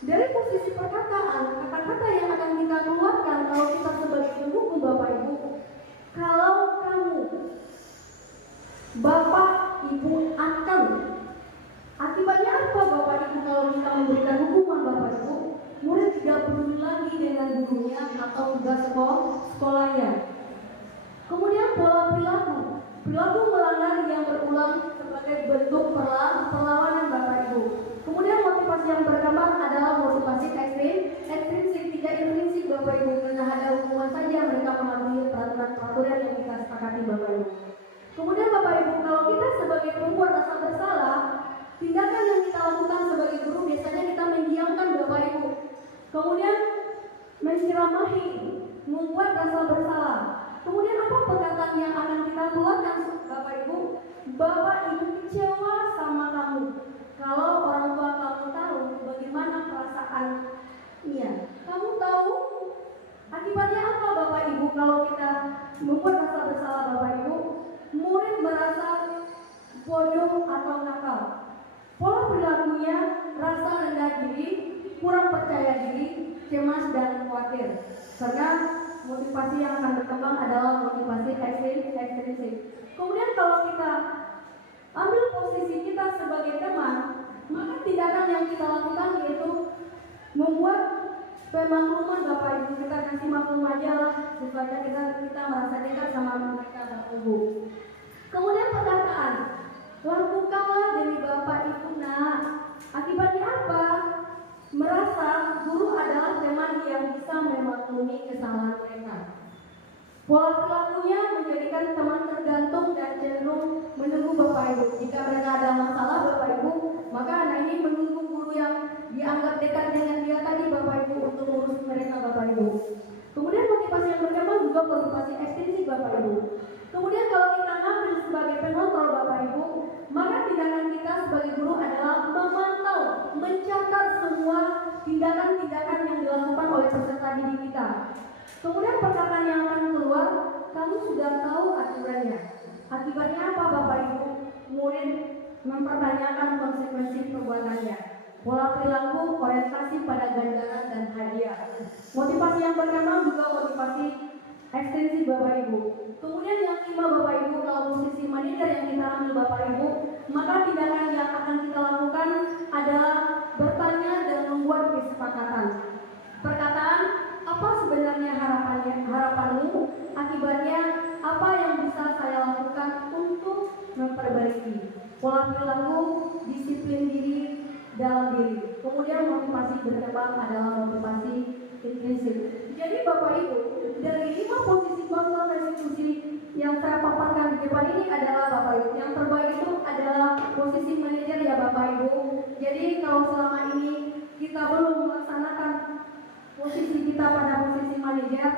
Dari posisi perkataan, kata-kata yang akan kita keluarkan kalau kita sebagai penghukum Bapak Ibu, kalau kamu Bapak Ibu akan, akibatnya apa Bapak Ibu kalau kita memberikan hukuman Bapak Ibu? Murid tidak peduli lagi dengan gurunya atau tugas sekolahnya. Kemudian pola perilaku melanggar yang berulang sebagai bentuk perlawanan Bapak Ibu. Kemudian motivasi yang berkembang adalah motivasi ekstrinsik, tidak intrinsik Bapak Ibu, karena ada hukuman saja mereka mematuhi peraturan yang kita sepakati Bapak Ibu. Kemudian Bapak Ibu, kalau kita sebagai pembuat rasa bersalah, tindakan yang kita lakukan sebagai guru biasanya kita mendiamkan Bapak Ibu. Kemudian menceramahi, membuat rasa bersalah. Kemudian apa perkataan yang akan kita keluarkan Bapak Ibu? Bapak Ibu kecewa sama kamu. Kalau orang tua kamu tahu bagaimana perasaannya, kamu tahu akibatnya apa Bapak Ibu kalau kita membuat rasa bersalah Bapak Ibu, murid merasa bodoh atau nakal. Pola perilakunya rasa rendah diri, kurang percaya diri, cemas dan khawatir. Karena motivasi yang akan berkembang adalah motivasi ekstrinsik. Kemudian kalau kita ambil posisi kita sebagai teman, maka tindakan yang kita lakukan yaitu membuat pemakluman Bapak Ibu. Kita kasih maklum aja lah supaya kita merasa dekat sama mereka Bapak Ibu. Kemudian perkataan, lakukanlah demi Bapak Ibu nak. Akibatnya apa? Merasa guru adalah teman yang bisa memaklumi kesalahan mereka. Pola perilakunya menjadikan teman tergantung dan cenderung menunggu Bapak Ibu. Jika mereka ada masalah Bapak Ibu, maka anak ini menunggu guru yang dianggap dekat dengan dia tadi Bapak Ibu untuk mengurus mereka Bapak Ibu. Kemudian motivasi yang berkembang juga motivasi ekstrinsik Bapak Ibu. Kemudian kalau kita ambil sebagai pengontrol Bapak Ibu, maka tindakan kita sebagai guru adalah memantau, mencatat semua tindakan-tindakan yang dilakukan oleh peserta didik kita. Kemudian perkataan yang akan keluar, kamu sudah tahu aturannya. Akibatnya apa Bapak Ibu? Murid mempertanyakan konsekuensi perbuatannya. Pola perilaku orientasi pada ganjaran dan hadiah. Motivasi yang berkembang juga motivasi ekstensi Bapak Ibu. Kemudian yang kelima Bapak Ibu, kalau posisi manajer yang kita ambil Bapak Ibu, maka tindakan yang akan kita lakukan adalah bertanya dan membuat kesepakatan. Perkataan, apa sebenarnya harapanmu? Akibatnya apa yang bisa saya lakukan untuk memperbaiki? Pola perilaku, disiplin diri dalam diri. Kemudian motivasi berkembang adalah motivasi intrinsik. Jadi Bapak Ibu, dari 5 posisi kontrol restitusi yang saya paparkan di depan ini adalah Bapak Ibu, yang terbaik itu adalah posisi manajer ya Bapak Ibu. Jadi kalau selama ini kita belum melaksanakan posisi kita pada posisi manajer,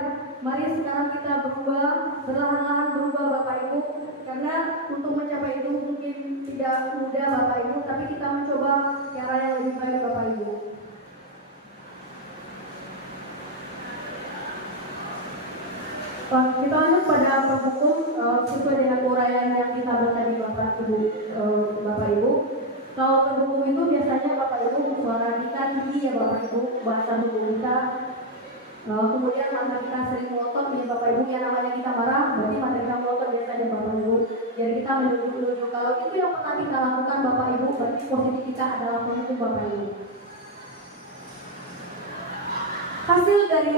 mari sekarang kita berubah, perlahan-lahan berubah Bapak Ibu. Karena untuk mencapai itu mungkin tidak mudah Bapak Ibu, tapi kita mencoba cara yang lebih baik Bapak Ibu. Kita lanjut pada perhukum sesuai dengan uraian yang kita buat tadi Bapak Ibu. Kalau perhukum itu biasanya Bapak Ibu suara kita tinggi ya Bapak Ibu, bahasa hukum kita. Kemudian mata kita sering melotot ya Bapak Ibu, yang namanya kita marah berarti mata kita melotot biasanya Bapak Ibu. Jadi kita menunjuk-nunjuk. Kalau itu yang pernah kita lakukan Bapak Ibu, berarti posisi kita adalah perhukum Bapak Ibu. Hasil dari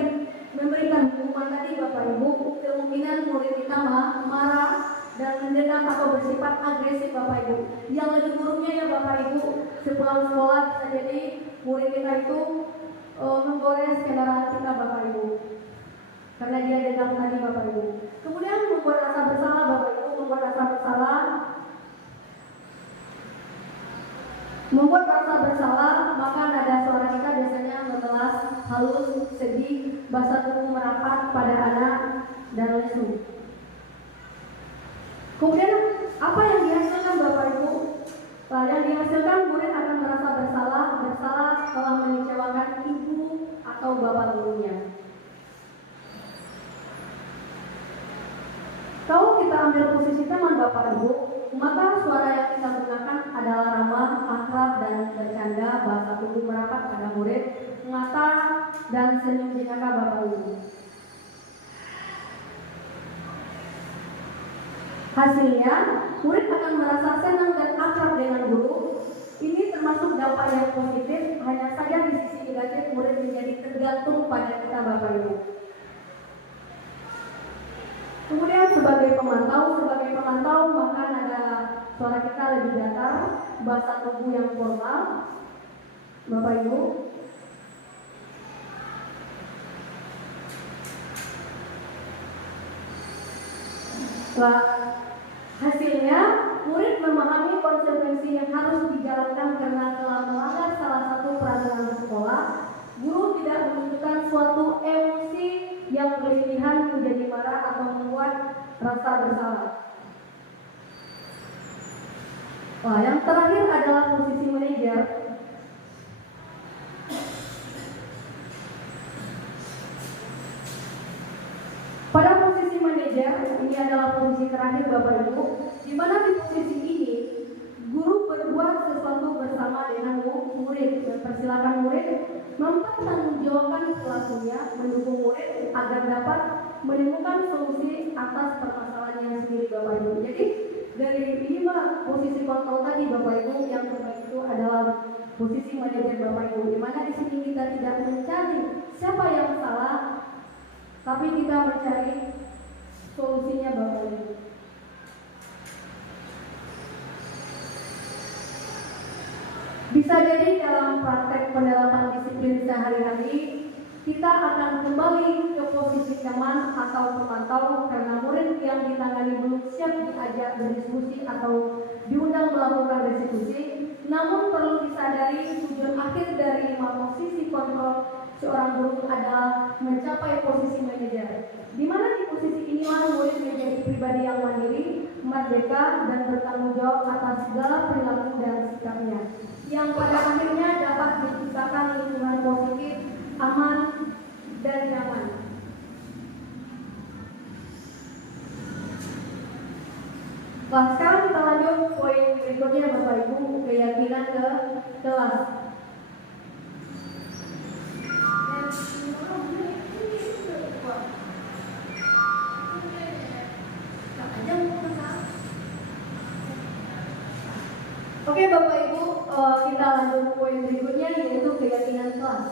memberikan hukuman tadi Bapak Ibu, kemungkinan murid kita marah dan mendendam atau bersifat agresif Bapak Ibu. Yang lebih buruknya ya Bapak Ibu, sepulang sekolah bisa jadi murid kita itu menggores kendaraan kita Bapak Ibu, karena dia dendam tadi Bapak Ibu. Kemudian membuat rasa bersalah Bapak Ibu, membuat rasa bersalah, maka nada suara kita biasanya memelas, halus, sedih, bahasa tubuh merapat pada anak dan lesu. Kemudian apa yang dihasilkan Bapak Ibu? Yang dihasilkan murid akan merasa bersalah telah mengecewakan ibu atau bapak gurunya. Kalau kita ambil posisi teman Bapak Ibu, maka suara yang kita gunakan adalah ramah, akrab dan bercanda, bahasa tubuh merapat pada murid, mata dan senyum jenaka Bapak Ibu. Hasilnya, murid akan merasa senang dan akrab dengan guru. Ini termasuk dampak yang positif, hanya saja di sisi negatif murid menjadi tergantung pada kita Bapak Ibu. Kemudian sebagai pemantau maka nada suara kita lebih datar, bahasa tubuh yang formal Bapak Ibu. Hasilnya, murid memahami konsekuensi yang harus dijalankan karena telah melanggar salah satu peraturan sekolah. Guru tidak menunjukkan suatu emosi yang berlebihan menjadi marah atau membuat rasa bersalah. Yang terakhir adalah posisi manajer. Pada posisi manajer ini adalah posisi terakhir Bapak Ibu, di mana di posisi ini guru berbuat sesuatu bersama dengan murid. Persilakan murid mempertanggungjawabkan pelakunya, mendukung murid agar dapat menemukan solusi atas permasalahannya sendiri Bapak Ibu. Jadi dari ini mah posisi kontrol tadi Bapak Ibu, yang terbaik itu adalah posisi manajer Bapak Ibu, di mana di sini kita tidak mencari siapa yang salah, tapi kita mencari solusinya Bapak Ibu. Bisa jadi dalam praktek pendalaman disiplin sehari-hari kita akan kembali ke posisi teman atau pemantau karena murid yang ditangani belum siap diajak berdiskusi atau diundang melakukan restitusi. Namun perlu disadari tujuan akhir dari 5 posisi kontrol seorang guru adalah mencapai posisi manajer, di mana di posisi inilah murid menjadi pribadi yang mandiri, merdeka, dan bertanggung jawab atas segala perilaku dan sikapnya, yang pada akhirnya dapat menciptakan lingkungan positif, aman, dan nyaman. Nah, sekarang kita lanjut poin berikutnya Bapak Ibu, keyakinan ke kelas. Oke Bapak Ibu, kita lanjut poin berikutnya yaitu keyakinan kelas.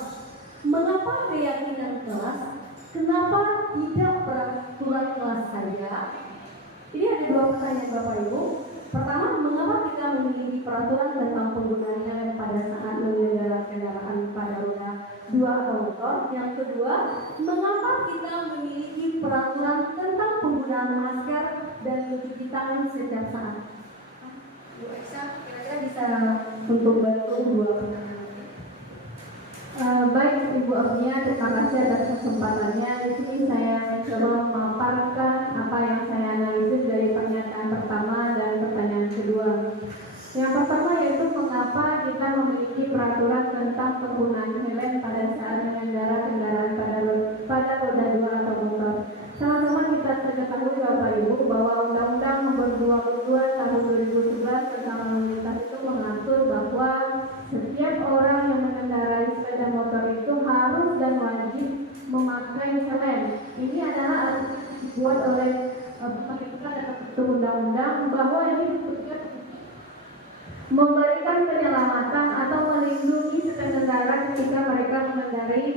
Mengapa keyakinan kelas? Kenapa tidak peraturan kelas saja? Ini ada 2 pertanyaan Bapak Ibu. Pertama, mengapa kita memiliki peraturan tentang penggunaan helm pada saat mengendarai kendaraan pada roda 2 atau motor? Yang kedua, mengapa kita memiliki peraturan tentang penggunaan masker dan mencuci tangan setiap saat? Bu Eksa, kira-kira bisa untuk bantu 2 pertanyaan. Baik Ibu Agnia, terima kasih atas kesempatannya. Di sini saya mencoba memaparkan apa yang saya analisis dari pernyataan pertama dan pertanyaan kedua. Yang pertama yaitu mengapa kita memiliki peraturan tentang penggunaan helm pada saat mengendarai kendaraan pada roda 2 atau motor. Sama-sama kita ketahui Bapak Ibu bahwa Undang-Undang Nomor 22 Tahun 2011 tentang lalu lintas itu mengatur bahwa setiap orang yang mengendarai sepeda motor itu harus dan wajib memakai helm. Ini adalah dibuat oleh pemerintah dalam bentuk undang-undang bahwa ini tujuan memberikan penyelamatan atau melindungi pengendara ketika mereka mengendarai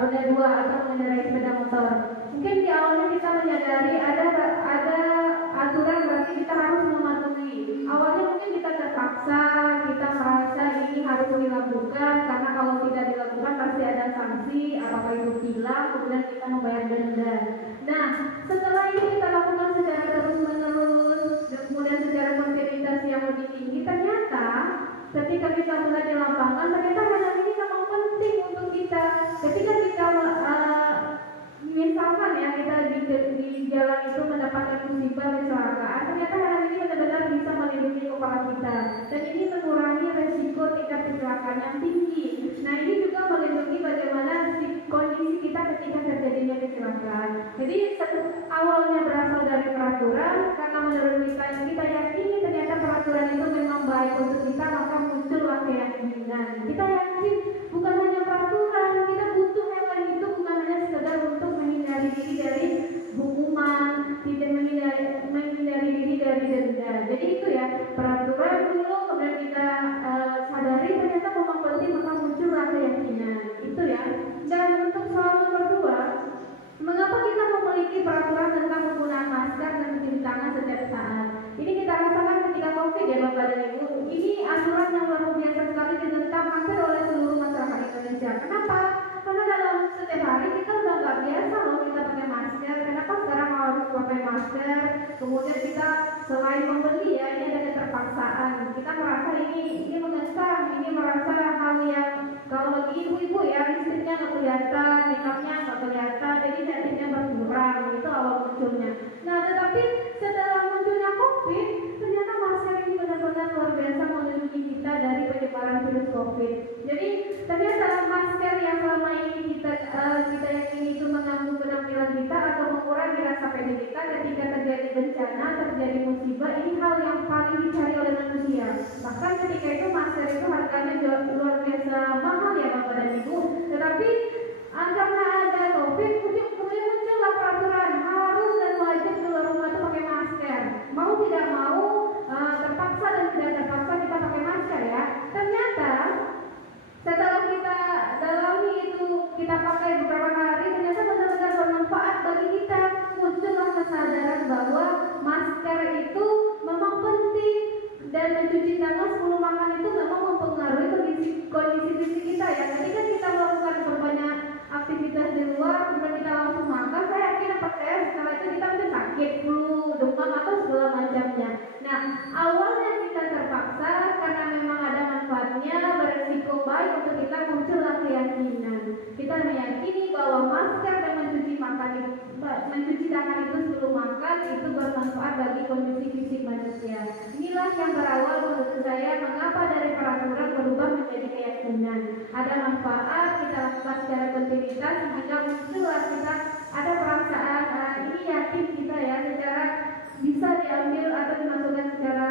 roda 2 atau mengendarai sepeda motor. Mungkin di awalnya kita menyadari ada aturan berarti kita harus mematuhi. Awalnya mungkin kita terpaksa, kita merasa ini harus dilakukan karena kalau tidak dilakukan pasti ada sanksi, apakah itu tilang, kemudian kita membayar denda. Nah, setelah ini kita lakukan secara terus-menerus dan kemudian secara kontinuitas yang lebih tinggi, ternyata ketika kita mulai di lapangan, ternyata hal ini memang penting untuk kita. Ketika kita misalkan ya kita di jalan itu mendapatkan musibah kecelakaan, ternyata hal ini benar-benar bisa melindungi kepala kita dan ini mengurangi resiko tingkat kecelakaan yang tinggi. Nah, ini juga melindungi bagaimana kondisi kita ketika terjadinya kecelakaan. Jadi awalnya berasal dari peraturan, karena menurut kita yakini ternyata peraturan itu memang baik untuk kita, maka muncullah keyakinan. Kita yakin bukan hanya peraturan, kita butuh hewan itu bukan hanya sekedar untuk menghindari diri dari hukuman, tidak menghindari diri dari denda. Jadi itu ya peraturan dulu, kemudian kita sadari ternyata memang penting, maka muncullah keyakinan. Itu ya. Dan untuk soal nomor 2, mengapa kita memiliki peraturan tentang penggunaan masker dan mencuci tangan setiap saat? Ini kita rasakan ketika COVID ya Bapak dan Ibu. Ini aturan yang luar biasa sekali ditentang hampir oleh seluruh masyarakat Indonesia. Kenapa? Karena dalam setiap hari kita udah nggak biasa loh kita pakai masker. Kenapa sekarang harus pakai masker? Kemudian kita selain membeli ya, ini ada keterpaksaan. Kita merasa ini mengesah, ini merasa hal yang kalau bagi ibu-ibu ya listriknya nggak kelihatan, makeupnya nggak kelihatan, jadi cantiknya berkurang. Itu awal munculnya. Nah, tetapi setelah munculnya COVID, ternyata masker ini benar-benar luar biasa melindungi kita dari penyebaran virus COVID. Jadi ternyata masker yang selama ini kita yakini itu mengganggu penampilan kita atau mengurangi rasa pede dari kita ketika terjadi bencana, terjadi musibah, ini hal yang paling dicari oleh manusia. Bahkan ketika itu masker itu harganya luar biasa mahal ya Bapak dan Ibu. Tetapi karena ada COVID, kemudian muncullah peraturan harus dan wajib keluar rumah itu pakai masker. Mau tidak mau, terpaksa dan tidak terpaksa kita pakai masker ya. Ternyata setelah kita dalami itu, kita pakai beberapa hari, ternyata benar-benar bermanfaat bagi kita. Muncullah kesadaran bahwa masker itu memang penting dan mencuci tangan sebelum makan itu memang mempengaruhi kondisi fisik kita ya. Ketika kita melakukan berbanyak aktivitas di luar, kemudian kita langsung makan, saya yakin percaya setelah itu kita mungkin sakit, flu, demam atau segala macamnya. Nah, awalnya kita terpaksa karena memang ada manfaatnya, beresiko baik untuk kita, muncullah keyakinan. Kita meyakini bahwa masker dan mencuci tangan itu sebelum makan itu bermanfaat bagi kondisi fisik manusia. Inilah yang berawal menurut saya mengapa dari peraturan berubah menjadi keyakinan. Ada manfaat, kita lakukan secara kontinuitas sehingga muncullah kita ada perasaan ini yakin kita ya secara bisa diambil atau dimasukkan secara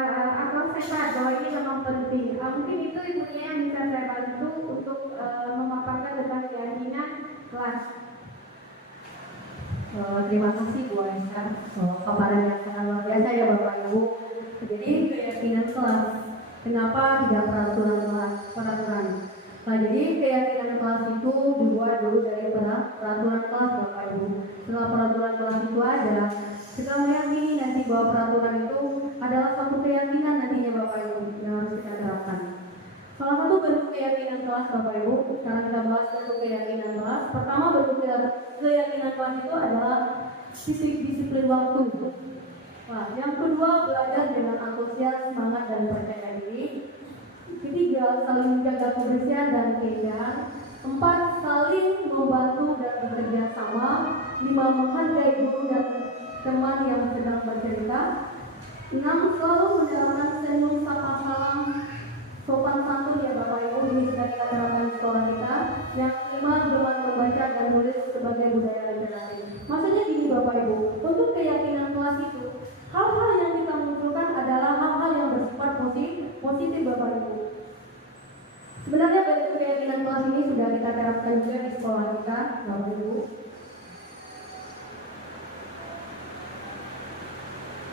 akal sehat bahwa ini memang penting. Mungkin itu ibunya yang bisa saya bantu untuk memaparkan tentang keyakinan kelas. Terima kasih Bu Aisyah, paparan yang sangat luar biasa ya Bapak Ibu. Jadi keyakinan kelas, kenapa tidak peraturan? Nah, jadi keyakinan kelas itu dibuat dulu dari peraturan kelas Bapak Ibu. Setelah peraturan kelas itu ada, kita meyakini nanti bahwa peraturan itu adalah suatu keyakinan nantinya Bapak Ibu yang harus kita terapkan. Salah satu bentuk keyakinan kelas Bapak Ibu, sekarang kita bahas bentuk keyakinan kelas. Pertama bentuk keyakinan kelas itu adalah disiplin waktu. Nah, yang kedua belajar dengan antusias, semangat dan percaya diri. Ketiga, saling menjaga kebersihan dan keindahan. 4, saling membantu dan bekerja sama. 5, menghargai guru dan teman yang sedang bercerita. 6, selalu menerapkan senyum, sapa salam, sopan santun ya Bapak Ibu, ini sudah kita terapkan di sekolah kita. Yang 5, gemar membaca dan menulis sebagai budaya literasi. Maksudnya gini Bapak Ibu, untuk keyakinan kelas itu, hal-hal yang kita munculkan adalah hal-hal yang bersifat positif Bapak Ibu. Sebenarnya bentuk keyakinan kelas ini sudah kita terapkan juga di sekolah kita, Bapak Ibu.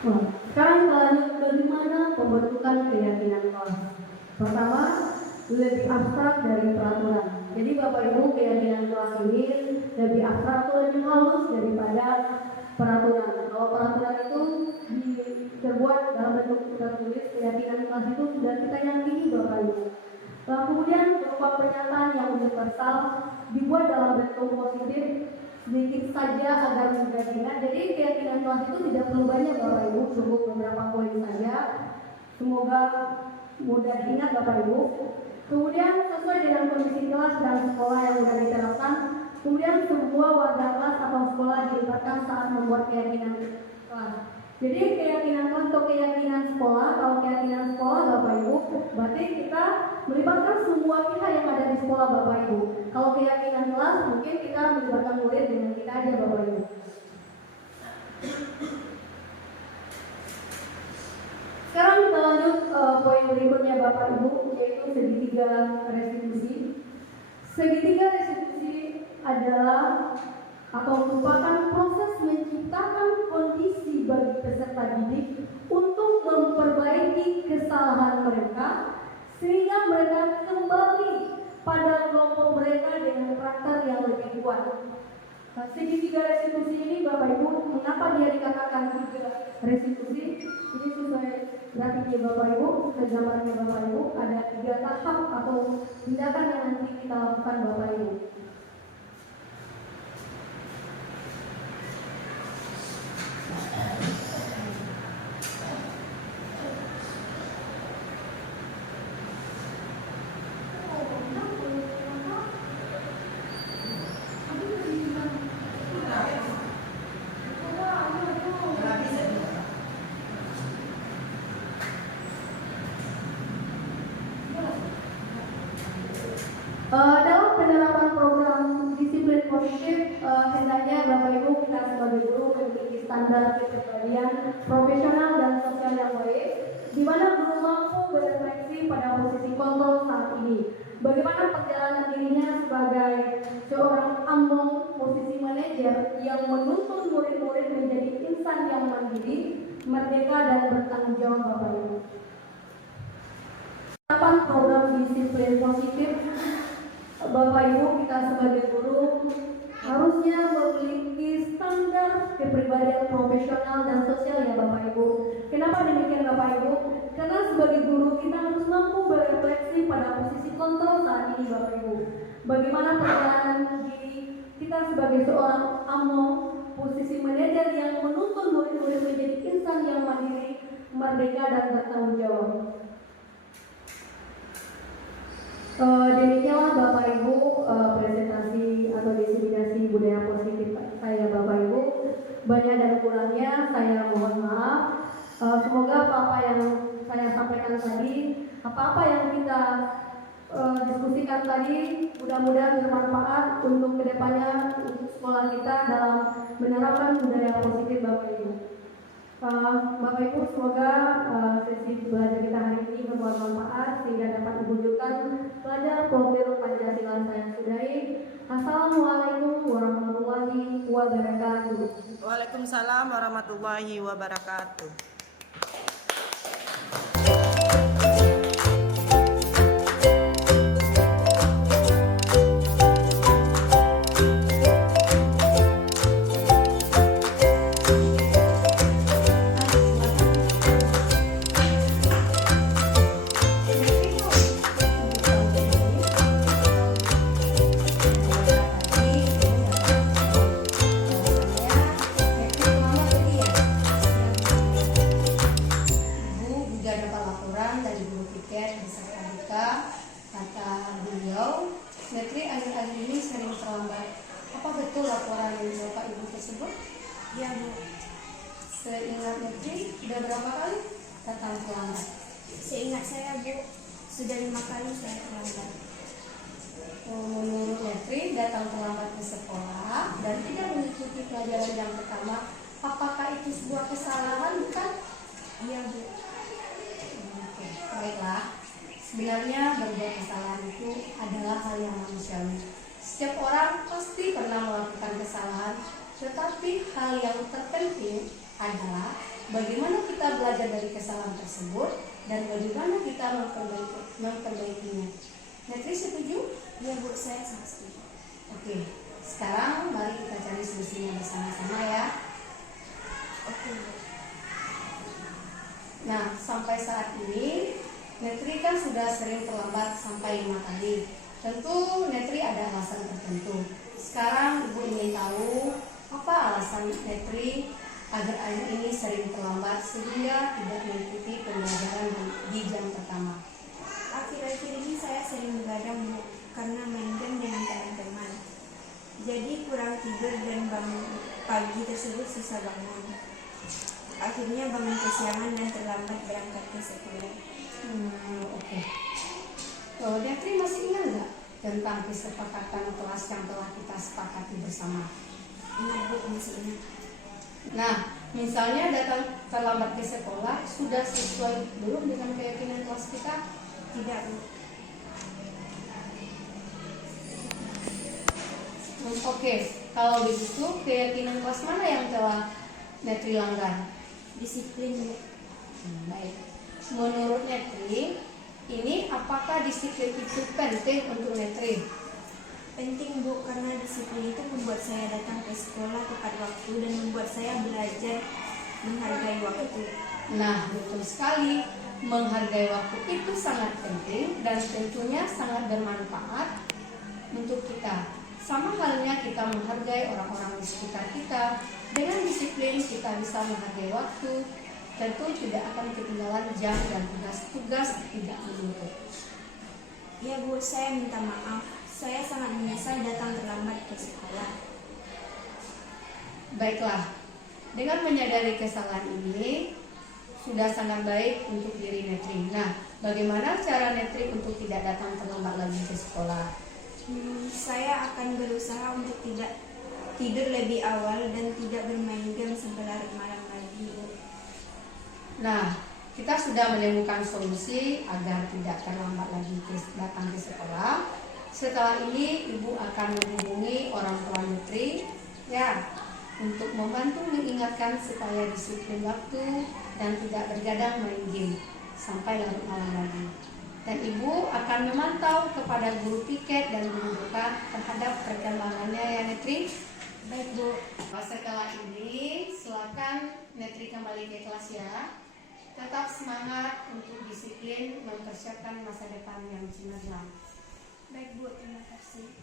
Nah, sekarang kita lanjut bagaimana pembentukan keyakinan kelas. Pertama, lebih abstrak dari peraturan. Jadi Bapak Ibu, keyakinan kelas ini lebih abstrak atau lebih halus daripada peraturan. Kalau peraturan itu terbuat dalam bentuk tertulis, keyakinan kelas itu sudah kita yakini Bapak Ibu. Lalu kemudian berupa pernyataan yang universal dibuat dalam bentuk positif sedikit saja agar mudah diingat. Jadi keyakinan kelas itu tidak perlu banyak Bapak Ibu, cukup beberapa poin saja. Semoga mudah diingat Bapak Ibu. Kemudian sesuai dengan kondisi kelas dan sekolah yang sudah diterapkan. Kemudian semua warga kelas atau sekolah dilibatkan saat membuat keyakinan kelas. Jadi keyakinan kelas atau keyakinan sekolah, kalau keyakinan sekolah Bapak Ibu, berarti kita melibatkan semua pihak yang ada di sekolah Bapak Ibu. Kalau keyakinan kelas mungkin kita melibatkan murid dengan kita aja Bapak Ibu. Sekarang kita lanjut poin berikutnya Bapak Ibu, yaitu segitiga restitusi. Segitiga restitusi adalah atau merupakan proses menciptakan kondisi bagi peserta didik untuk memperbaiki kesalahan mereka sehingga mereka kembali pada kelompok mereka dengan karakter yang lebih kuat. Nah, segitiga restitusi ini Bapak Ibu, mengapa dia dikatakan juga restitusi? Ini sesuai grafiknya Bapak Ibu, sesuai gambarnya Bapak Ibu, ada 3 tahap atau tindakan yang nanti kita lakukan Bapak Ibu. standar kepribadian profesional dan sosial yang baik, di mana guru mampu berefleksi pada posisi kontrol saat ini. Bagaimana perjalanan dirinya sebagai seorang among posisi manajer yang menuntun murid-murid menjadi insan yang mandiri, merdeka dan bertanggung jawab Bapak Ibu. Program disiplin positif Bapak Ibu, kita sebagai guru harusnya memiliki standar kepribadian profesional dan sosial ya Bapak Ibu. Kenapa demikian Bapak Ibu? Karena sebagai guru kita harus mampu berefleksi pada posisi kontrol saat ini Bapak Ibu. Bagaimana perjalanan diri kita sebagai seorang among posisi manajer yang menuntun murid-murid menjadi insan yang mandiri, merdeka dan bertanggung jawab. Demikianlah Bapak Ibu presentasi atau diseminasi budaya positif saya Bapak Ibu. Banyak dan kurangnya saya mohon maaf. Semoga apa yang saya sampaikan tadi, apa-apa yang kita diskusikan tadi mudah-mudahan bermanfaat untuk kedepannya untuk sekolah kita dalam menerapkan budaya positif Bapak Ibu. Bapak Ibu, semoga sesi belajar kita hari ini berbuat manfaat sehingga dapat mewujudkan pelajar profil Pancasila saya sudahi. Assalamualaikum warahmatullahi wabarakatuh. Waalaikumsalam warahmatullahi wabarakatuh. Kata beliau, Netri akhir-akhir ini sering terlambat. Apa betul laporan dari Bapak Ibu tersebut? Ya Bu. Seingat Netri, sudah berapa kali datang terlambat? Seingat saya Bu, sudah 5 kali saya terlambat. Menurut Netri, datang terlambat ke sekolah dan tidak mengikuti pelajaran yang pertama, apakah itu sebuah kesalahan bukan? Iya Bu. Oke, baiklah. Sebenarnya berbuat kesalahan itu adalah hal yang manusiawi. Setiap orang pasti pernah melakukan kesalahan, tetapi hal yang terpenting adalah bagaimana kita belajar dari kesalahan tersebut dan bagaimana kita memperbaikinya. Netri setuju? Iya Bu, saya sangat setuju. Oke, sekarang mari kita cari solusinya bersama-sama ya. Oke Bu. Nah, sampai saat ini Netri kan sudah sering terlambat sampai 5 kali. Tentu Netri ada alasan tertentu. Sekarang Ibu ingin tahu apa alasan Netri akhir-akhir ini sering terlambat sehingga tidak mengikuti pembelajaran di jam pertama. Akhir-akhir ini saya sering begadang Bu, karena main game dengan teman-teman. Jadi kurang tidur dan bangun pagi tersebut susah bangun. Akhirnya bangun kesiangan dan terlambat berangkat ke sekolah. Oke. Netri masih ingat nggak tentang kesepakatan kelas yang telah kita sepakati bersama? Ingat Bu, masih ingat. Nah, misalnya datang terlambat ke sekolah sudah sesuai belum dengan keyakinan kelas kita? Tidak Bu. Oke, kalau begitu keyakinan kelas mana yang telah Netri langgar? Disiplin Bu. Baik. Menurut Netri, ini apakah disiplin itu penting untuk Netri? Penting Bu, karena disiplin itu membuat saya datang ke sekolah tepat waktu dan membuat saya belajar menghargai waktu. Nah, betul sekali. Menghargai waktu itu sangat penting dan tentunya sangat bermanfaat untuk kita. Sama halnya kita menghargai orang-orang di sekitar kita. Dengan disiplin kita bisa menghargai waktu. Tentu tidak akan ketinggalan jam dan tugas-tugas tidak menuntut. Ya Bu, saya minta maaf. Saya sangat menyesal datang terlambat ke sekolah. Baiklah, dengan menyadari kesalahan ini sudah sangat baik untuk diri Netri. Nah, bagaimana cara Netri untuk tidak datang terlambat lagi ke sekolah? Saya akan berusaha untuk tidak tidur lebih awal dan tidak bermain game sampai larut Nah, kita sudah menemukan solusi agar tidak terlambat lagi datang ke sekolah. Setelah ini Ibu akan menghubungi orang tua Nutri ya, untuk membantu mengingatkan supaya disiplin waktu dan tidak bergadang main game sampai larut malam lagi. Dan Ibu akan memantau kepada guru piket dan guru BK terhadap perkembangannya ya Netri. Baik Bu. Setelah ini silakan Netri kembali ke kelas ya. Tetap semangat untuk disiplin mempersiapkan masa depan yang cemerlang. Baik Bu, terima kasih.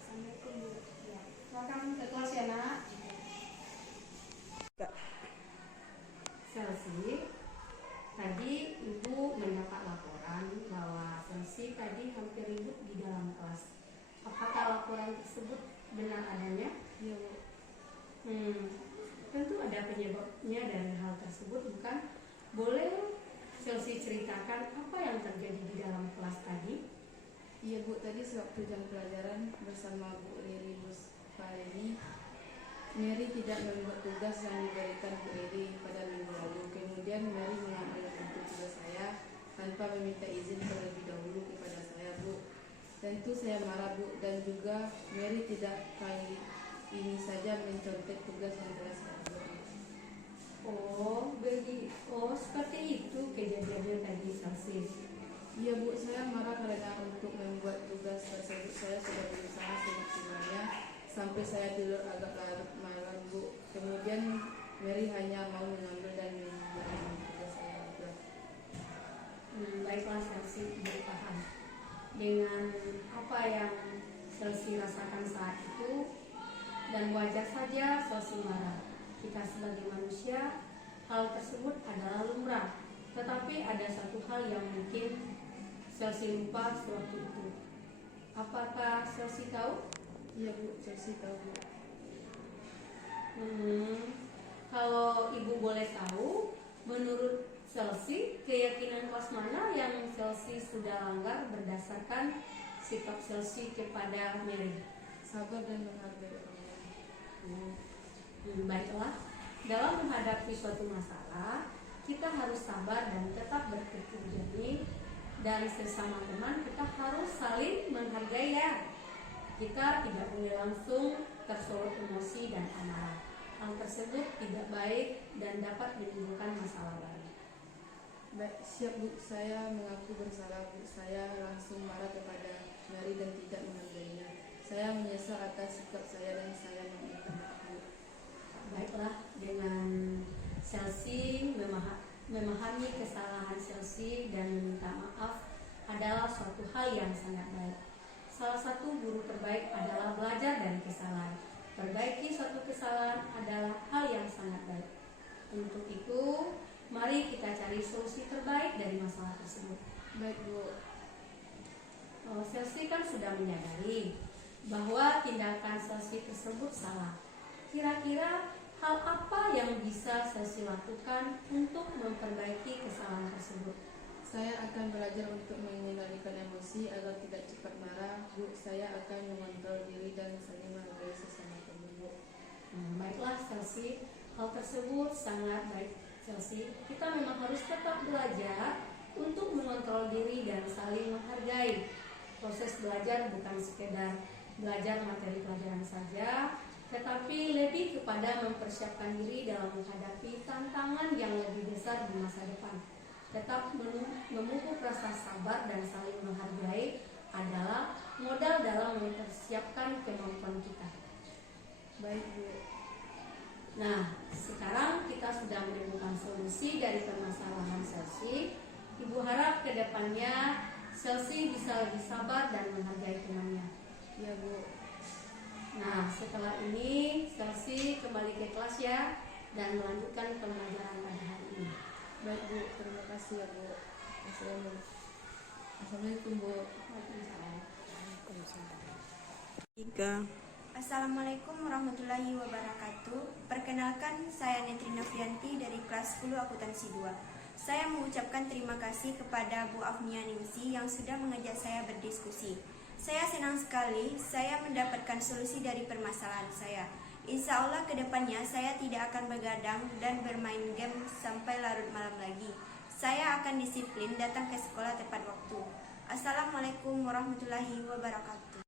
Assalamualaikum Bu. Ya, silakan ke kelas ya nak. Selsi, tadi Ibu mendapat laporan bahwa Selsi tadi hampir ribut di dalam kelas. Apakah laporan tersebut benar adanya? Iya Bu. Tentu ada penyebabnya dari hal tersebut, bukan? Boleh Selsi ceritakan apa yang terjadi di dalam kelas tadi? Iya Bu, tadi sewaktu jam pelajaran bersama Bu Riri Buspareni, Mary tidak membuat tugas yang diberikan Bu Riri pada minggu lalu. Kemudian Mary mengambil untuk tugas saya tanpa meminta izin terlebih dahulu kepada saya Bu. Tentu saya marah Bu, dan juga Mary tidak kali ini saja mencontek tugas yang telah saya buat. Seperti itu kejadiannya tadi Selsi. Iya Bu, saya marah karena untuk membuat tugas tersebut saya sudah berusaha semaksimalnya sampai saya tidur agak larut malam Bu. Kemudian Mary hanya mau mengambil dan mengerjakan tugas saya juga. Baiklah Selsi, Ibu paham dengan apa yang Selsi rasakan saat itu, dan wajar saja Selsi marah. Kita sebagai manusia, hal tersebut adalah lumrah. Tetapi ada satu hal yang mungkin Selsi lupa sewaktu itu. Apakah Selsi tahu? Iya Bu, Selsi tahu Bu. Kalau Ibu boleh tahu, menurut Selsi, keyakinan kelas mana yang Selsi sudah langgar berdasarkan sikap Selsi kepada Mary? Sabar dan menghargai orang lain. Baiklah, dalam menghadapi suatu masalah, kita harus sabar dan tetap berpikir jernih. Dan sesama teman kita harus saling menghargai ya. Kita tidak boleh langsung tersulut emosi dan amarah. Hal tersebut tidak baik dan dapat menimbulkan masalah baru. Baik, siap Bu, saya mengaku bersalah Bu. Saya langsung marah kepada Mary dan tidak menghargainya. Saya menyesal atas sikap saya dan saya meminta maaf Bu. Baiklah, dengan Selsi memahami kesalahan Selsi dan meminta maaf adalah suatu hal yang sangat baik. Salah satu guru terbaik adalah belajar dari kesalahan. Perbaiki suatu kesalahan adalah hal yang sangat baik. Untuk itu, mari kita cari solusi terbaik dari masalah tersebut. Baik Bu. Selsi kan sudah menyadari bahwa tindakan Selsi tersebut salah. Kira-kira hal apa yang bisa Selsi lakukan untuk memperbaiki kesalahan tersebut? Saya akan belajar untuk mengendalikan emosi agar tidak cepat marah Bu. Saya akan mengontrol diri dan saling menghargai sesama teman Bu. Baiklah Selsi, hal tersebut sangat baik Selsi. Kita memang harus tetap belajar untuk mengontrol diri dan saling menghargai. Proses belajar bukan sekedar belajar materi pelajaran saja, tetapi lebih kepada mempersiapkan diri dalam menghadapi tantangan yang lebih besar di masa depan. Tetap memupuk rasa sabar dan saling menghargai adalah modal dalam mempersiapkan kemampuan kita. Baik Bu. Nah, sekarang kita sudah menemukan solusi dari permasalahan Selsi. Ibu harap ke depannya Selsi bisa lebih sabar dan menghargai temannya. Iya Bu. Nah, setelah ini Selsi kembali ke kelas ya, dan melanjutkan pembelajaran pada hari ini. Baik Bu, terima kasih ya Bu. Assalamualaikum Bu. Assalamualaikum warahmatullahi wabarakatuh. Perkenalkan, saya Netri Nofrianti dari kelas 10 akuntansi 2. Saya mengucapkan terima kasih kepada Bu Afnia Ningsi yang sudah mengajak saya berdiskusi. Saya senang sekali saya mendapatkan solusi dari permasalahan saya. Insya Allah kedepannya saya tidak akan begadang dan bermain game sampai larut malam lagi. Saya akan disiplin datang ke sekolah tepat waktu. Assalamualaikum warahmatullahi wabarakatuh.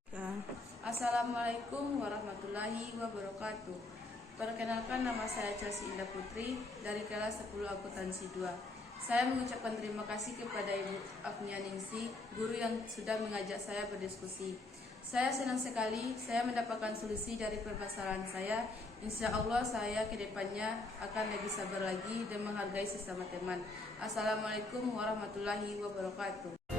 Assalamualaikum warahmatullahi wabarakatuh. Perkenalkan, nama saya Chelsea Indah Putri dari kelas 10 akuntansi 2. Saya mengucapkan terima kasih kepada Ibu Afnia Ningsi, guru yang sudah mengajak saya berdiskusi. Saya senang sekali saya mendapatkan solusi dari permasalahan saya. Insya Allah saya ke depannya akan lebih sabar lagi dan menghargai sesama teman. Assalamualaikum warahmatullahi wabarakatuh.